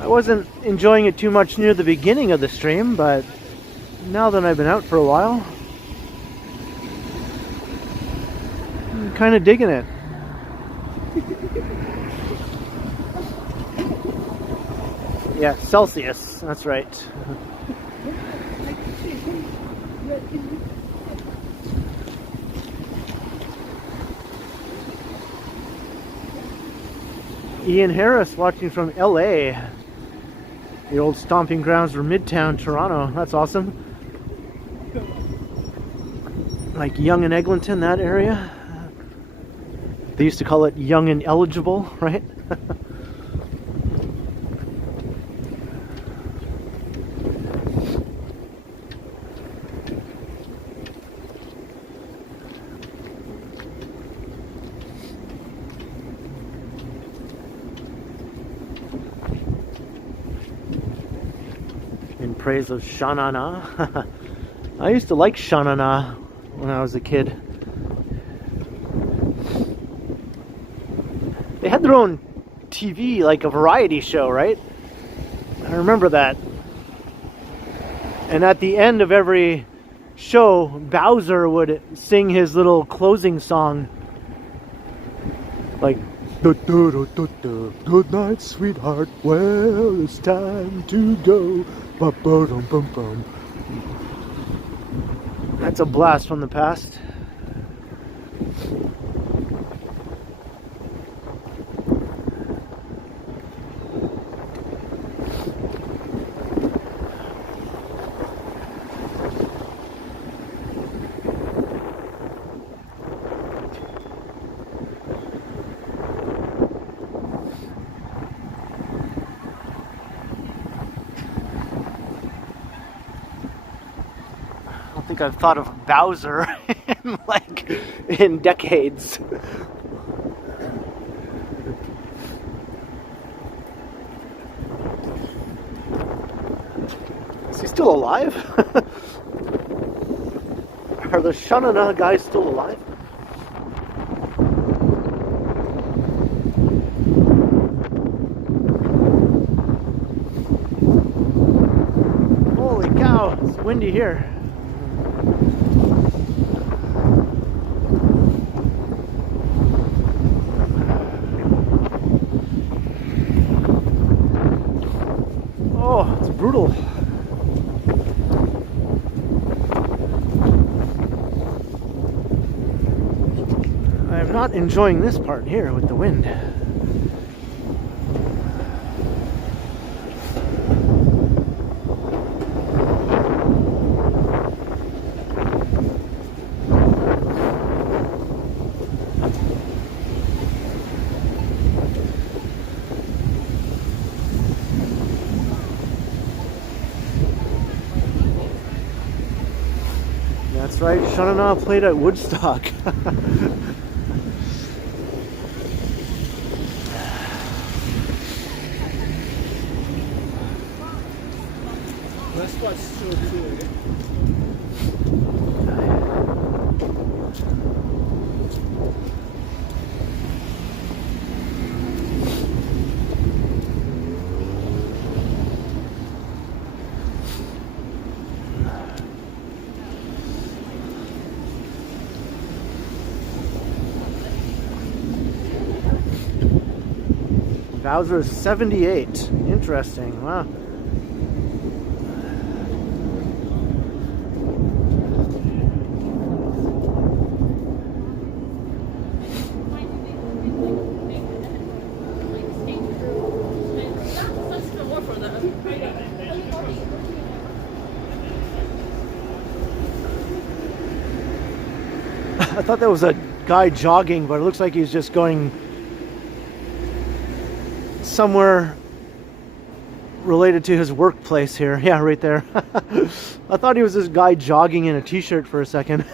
I wasn't enjoying it too much near the beginning of the stream, but now that I've been out for a while, I'm kind of digging it. Yeah, Celsius, that's right. Ian Harris watching from LA, the old stomping grounds for Midtown Toronto. That's awesome. Like Yonge and Eglinton, that area. They used to call it Young and Eligible, right? In praise of Sha-na-na. I used to like Sha-na-na when I was a kid. They had their own TV, like a variety show, right? I remember that. And at the end of every show, Bowser would sing his little closing song. Like, good night, sweetheart. Well, it's time to go. Ba-ba-dum-bum-bum. That's a blast from the past. I think I've thought of Bowser in decades. Is he still alive? Are the Sha-na-na guys still alive? Holy cow, it's windy here. Oh, it's brutal. I'm not enjoying this part here with the wind. That's right, Sha-na-na played at Woodstock. Let's watch show 2, eh? Bowser 78. Interesting. Wow. I thought that was a guy jogging, but it looks like he's just going somewhere related to his workplace here. Yeah, right there. I thought he was this guy jogging in a t-shirt for a second.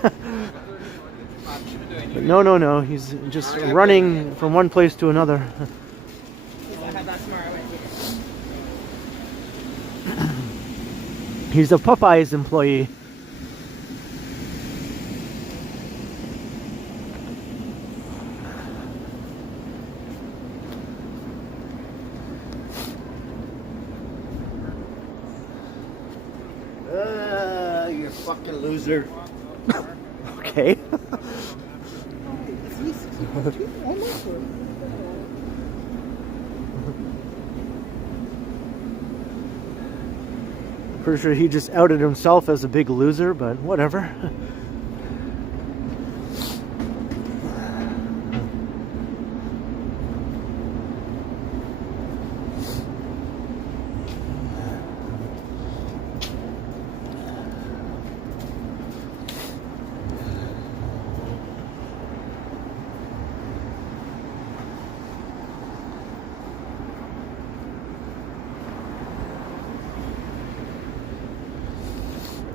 But no. He's just running from one place to another. He's a Popeyes employee. You fucking loser. Okay. Pretty sure he just outed himself as a big loser, but whatever.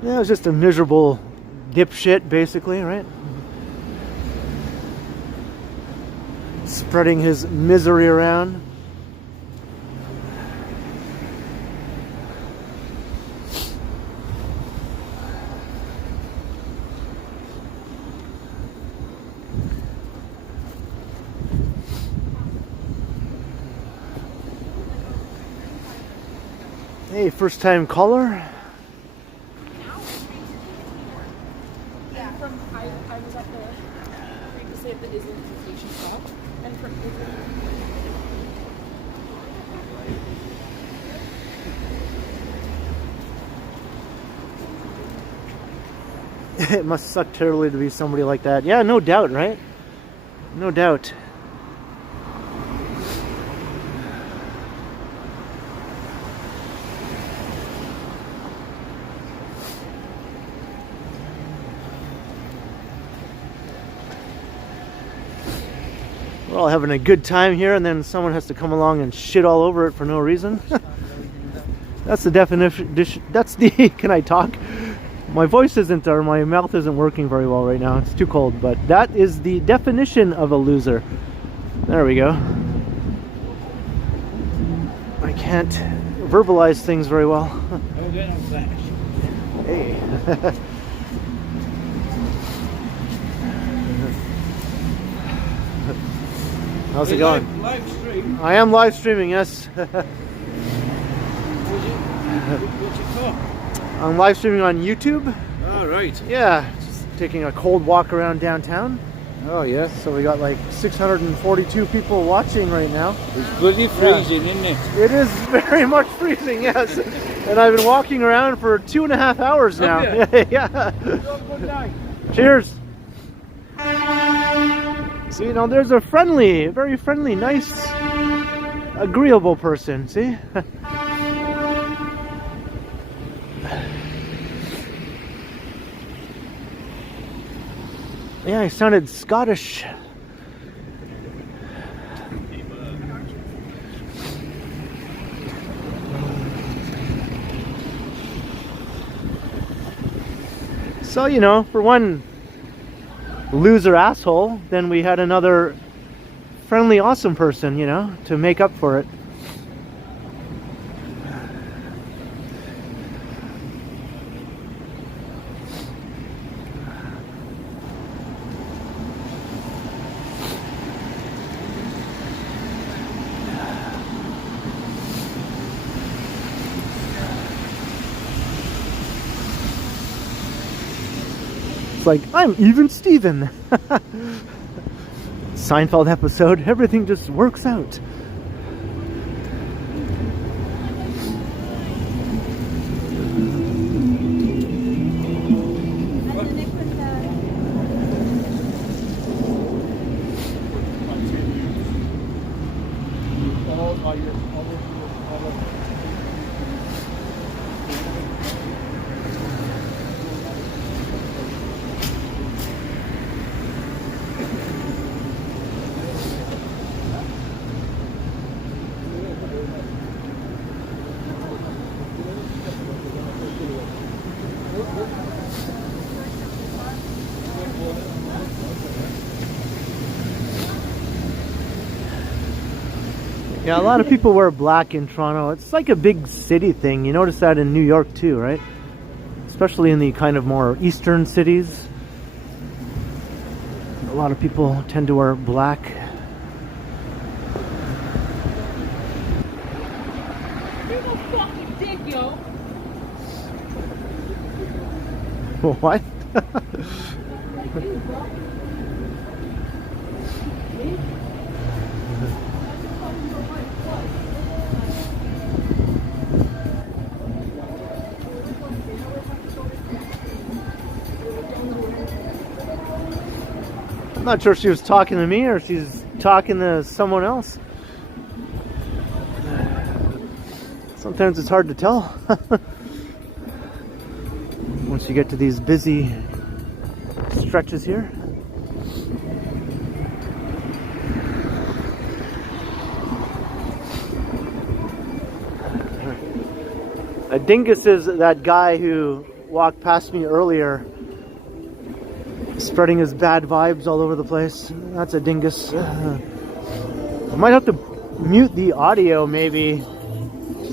Yeah, it was just a miserable dipshit, basically, right? Spreading his misery around. Hey, first time caller. I was at the previously at the Islington station stop, and from It must suck terribly to be somebody like that. Yeah, no doubt, right? No doubt. We're all having a good time here, and then someone has to come along and shit all over it for no reason. That's the definition. That's the. Can I talk? My voice isn't, or my mouth isn't working very well right now. It's too cold, but that is the definition of a loser. There we go. I can't verbalize things very well. Hey. How's it going? Live stream? I am live streaming, yes. I'm live streaming on YouTube. Oh, right. Yeah, just taking a cold walk around downtown. Oh, yes. So we got like 642 people watching right now. It's bloody freezing, isn't it? It is very much freezing, yes. And I've been walking around for 2.5 hours now. Yeah. Good night. Cheers. See, now there's a friendly, very friendly, nice, agreeable person, see? Yeah, he sounded Scottish. So, you know, for one loser asshole, then we had another friendly, awesome person, you know, to make up for it. It's like, I'm even Steven. Seinfeld episode, everything just works out. Yeah, a lot of people wear black in Toronto. It's like a big city thing. You notice that in New York too, right? Especially in the kind of more eastern cities. A lot of people tend to wear black. You're no fucking dick, yo. What? I'm not sure if she was talking to me or if she's talking to someone else. Sometimes it's hard to tell. Once you get to these busy stretches here. A dingus is that guy who walked past me earlier, spreading his bad vibes all over the place. That's a dingus. I might have to mute the audio maybe,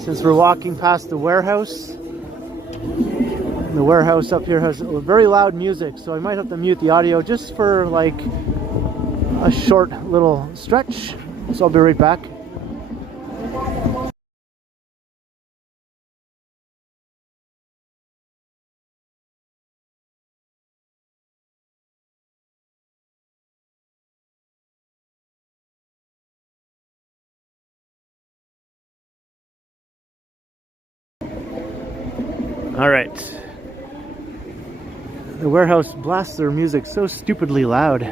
since we're walking past the warehouse. The warehouse up here has very loud music, so I might have to mute the audio just for like a short little stretch. So I'll be right back. All right. The warehouse blasts their music so stupidly loud.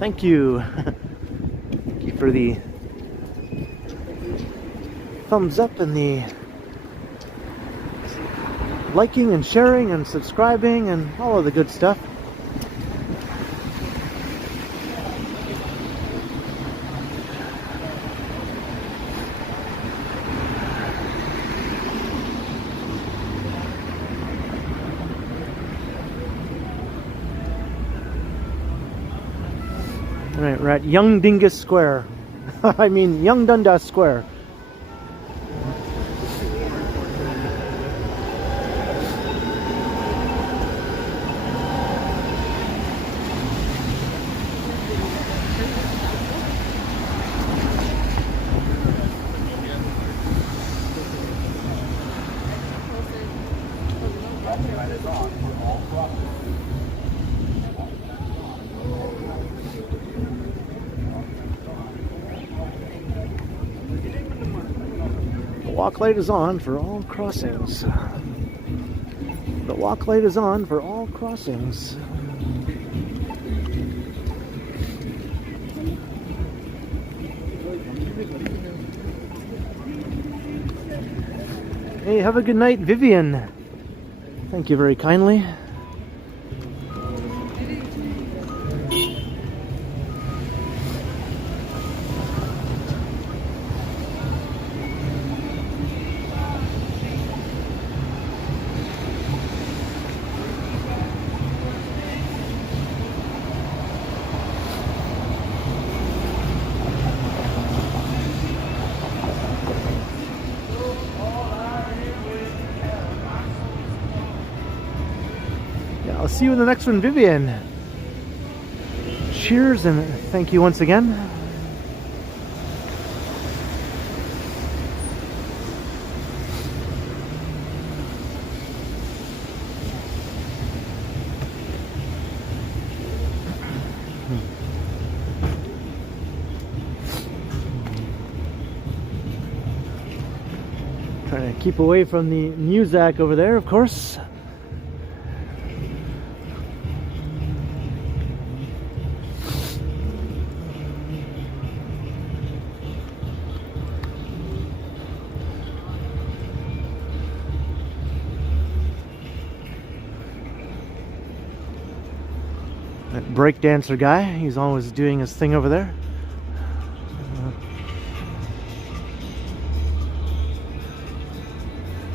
Thank you. Thank you for the thumbs up and the liking and sharing and subscribing and all of the good stuff. Right, we're at Young Dingus Square. I mean, Young Dundas Square. Walk light is on for all crossings. The walk light is on for all crossings. Hey, have a good night, Vivian. Thank you very kindly. I'll see you in the next one, Vivian. Cheers and thank you once again. Trying to keep away from the Muzak over there, of course. That breakdancer guy, he's always doing his thing over there.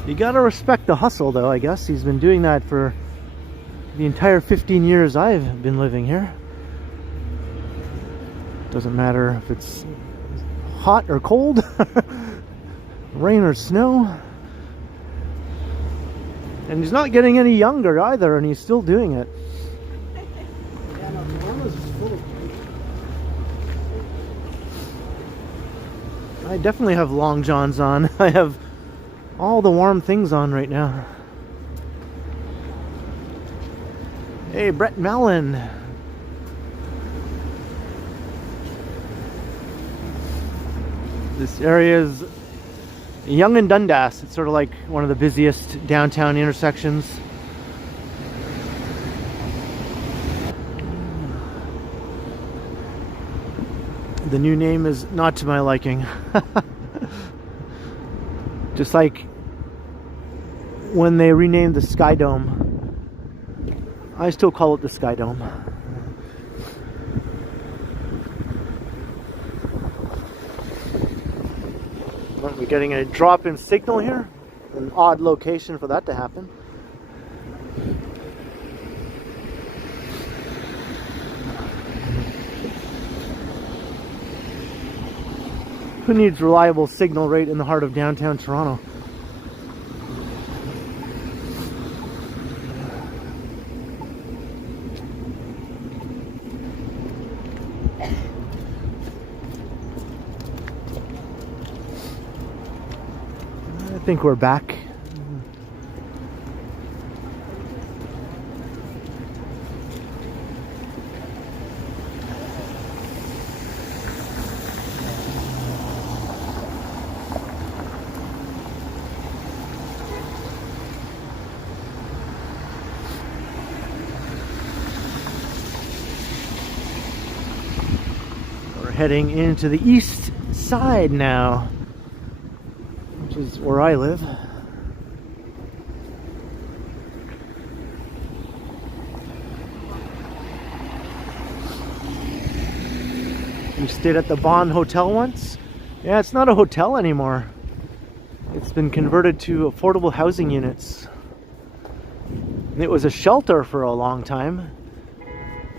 You gotta respect the hustle, though, I guess. He's been doing that for the entire 15 years I've been living here. Doesn't matter if it's hot or cold, rain or snow. And he's not getting any younger either, and he's still doing it. I definitely have long johns on. I have all the warm things on right now. Hey, Brett Mallon. This area is Yonge and Dundas. It's sort of like one of the busiest downtown intersections. The new name is not to my liking. Just like when they renamed the Sky Dome, I still call it the Sky Dome. Are we getting a drop-in signal here? An odd location for that to happen. Who needs reliable signal rate in the heart of downtown Toronto? I think we're back. Heading into the east side now, which is where I live. We stayed at the Bond Hotel once. Yeah, it's not a hotel anymore. It's been converted to affordable housing units. It was a shelter for a long time.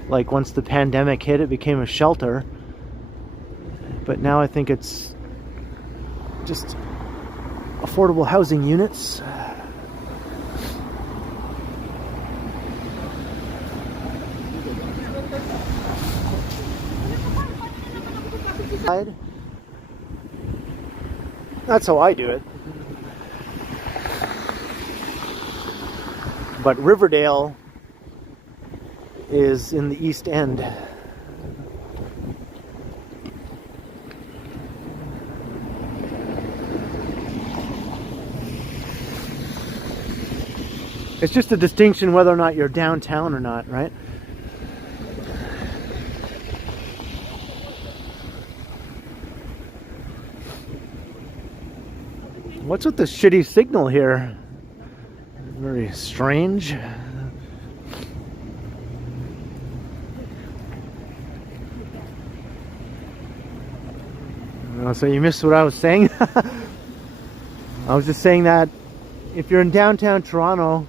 Like once the pandemic hit, it became a shelter. But now I think it's just affordable housing units. That's how I do it. But Riverdale is in the East End. It's just a distinction whether or not you're downtown or not, right? What's with the shitty signal here? Very strange. So you missed what I was saying? I was just saying that if you're in downtown Toronto,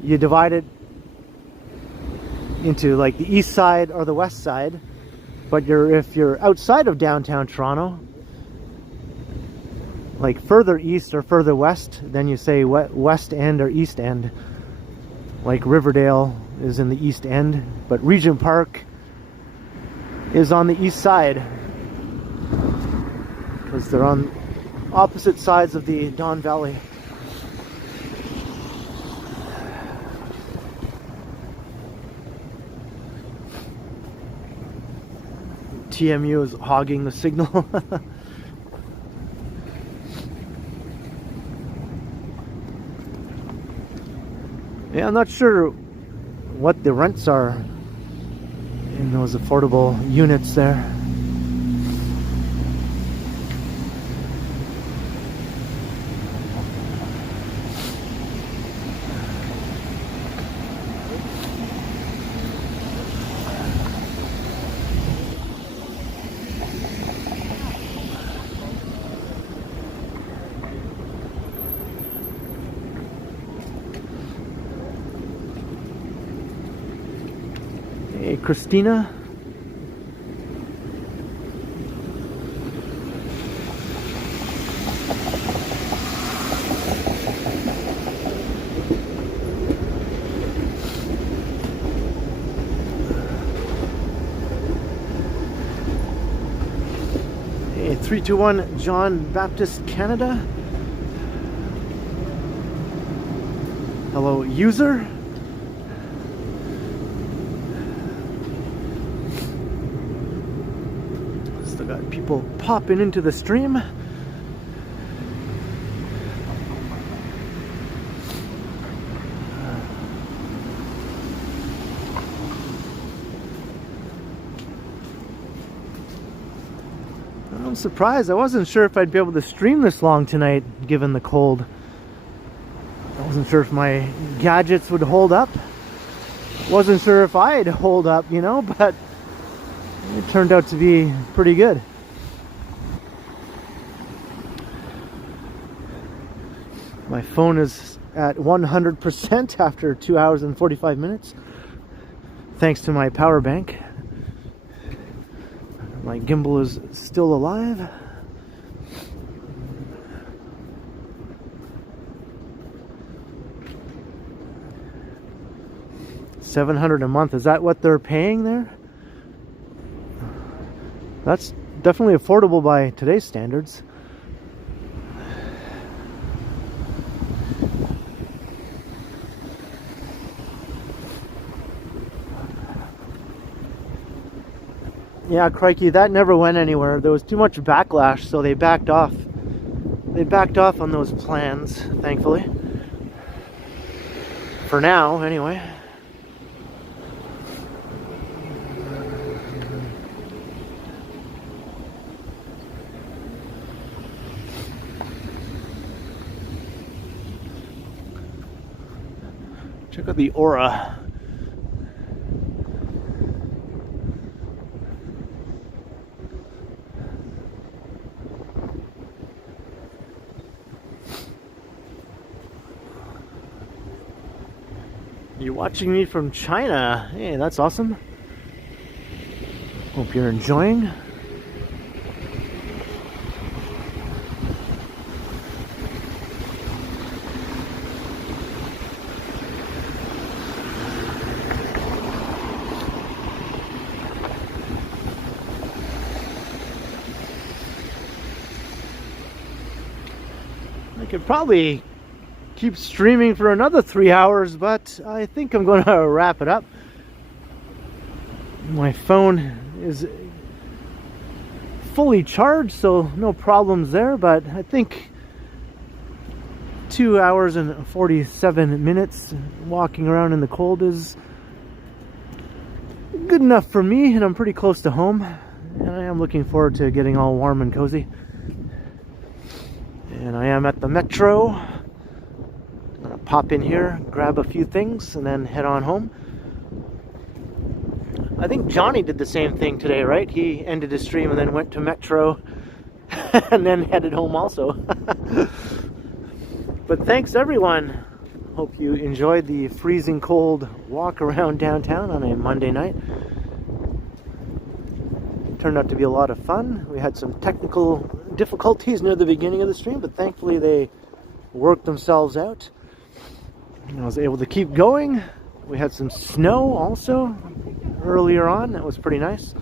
you divide it into like the east side or the west side, but if you're outside of downtown Toronto, like further east or further west, then you say west end or east end. Like Riverdale is in the east end, but Regent Park is on the east side because they're on opposite sides of the Don Valley. TMU is hogging the signal. Yeah, I'm not sure what the rents are in those affordable units there. Hey, Christina. Hey, 321 John Baptist Canada. Hello, user. Still got people popping into the stream. I'm surprised. I wasn't sure if I'd be able to stream this long tonight, given the cold. I wasn't sure if my gadgets would hold up. Wasn't sure if I'd hold up, you know, but it turned out to be pretty good. My phone is at 100% after 2 hours and 45 minutes, thanks to my power bank. My gimbal is still alive. $700 a month. Is that what they're paying there? That's definitely affordable by today's standards. Yeah, crikey, that never went anywhere. There was too much backlash, so they backed off. They backed off on those plans, thankfully. For now, anyway. Check out the aura. You're watching me from China. Hey, that's awesome. Hope you're enjoying. I could probably keep streaming for another 3 hours, but I think I'm going to wrap it up. My phone is fully charged, so no problems there, but I think 2 hours and 47 minutes walking around in the cold is good enough for me, and I'm pretty close to home, and I am looking forward to getting all warm and cozy. And I am at the metro. I'm gonna pop in here, grab a few things, and then head on home. I think Johnny did the same thing today, right? He ended his stream and then went to metro and then headed home also. But thanks everyone. Hope you enjoyed the freezing cold walk around downtown on a Monday night. Turned out to be a lot of fun. We had some technical difficulties near the beginning of the stream, but thankfully they worked themselves out. I was able to keep going. We had some snow also earlier on. That was pretty nice.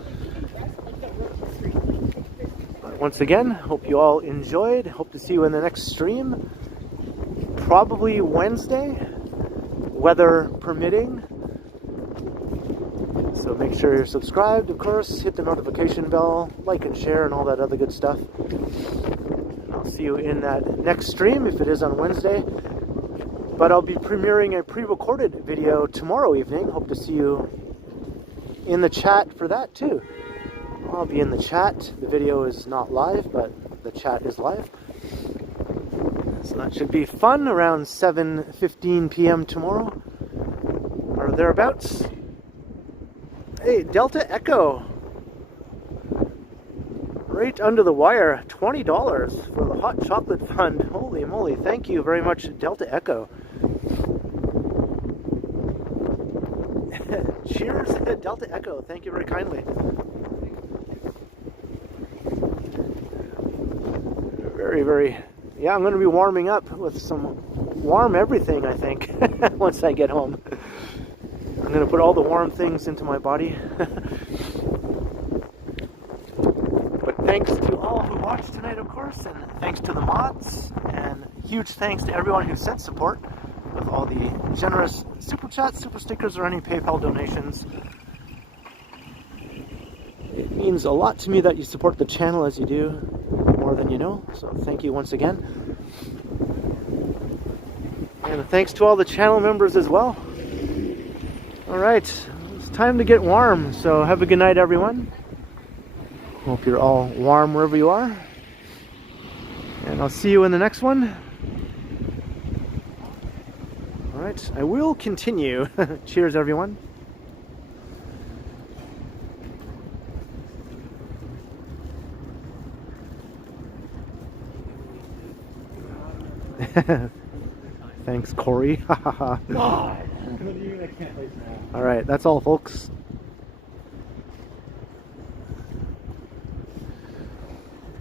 But once again, hope you all enjoyed. Hope to see you in the next stream. Probably Wednesday, weather permitting. So make sure you're subscribed, of course. Hit the notification bell, like and share, and all that other good stuff. And I'll see you in that next stream, if it is on Wednesday. But I'll be premiering a pre-recorded video tomorrow evening. Hope to see you in the chat for that too. I'll be in the chat. The video is not live, but the chat is live. So that should be fun around 7:15 p.m. tomorrow, or thereabouts. Hey, Delta Echo. Right under the wire, $20 for the Hot Chocolate Fund. Holy moly, thank you very much, Delta Echo. Cheers, Delta Echo. Thank you very kindly. Very, very... Yeah, I'm going to be warming up with some warm everything, I think, once I get home. I'm going to put all the warm things into my body. But thanks to all who watched tonight, of course, and thanks to the mods, and huge thanks to everyone who sent support with all the generous super chats, super stickers, or any PayPal donations. It means a lot to me that you support the channel as you do, more than you know, so thank you once again. And thanks to all the channel members as well. Alright, it's time to get warm, so have a good night, everyone. Hope you're all warm wherever you are. And I'll see you in the next one. Alright, I will continue. Cheers, everyone. Thanks, Corey. Alright, that's all, folks.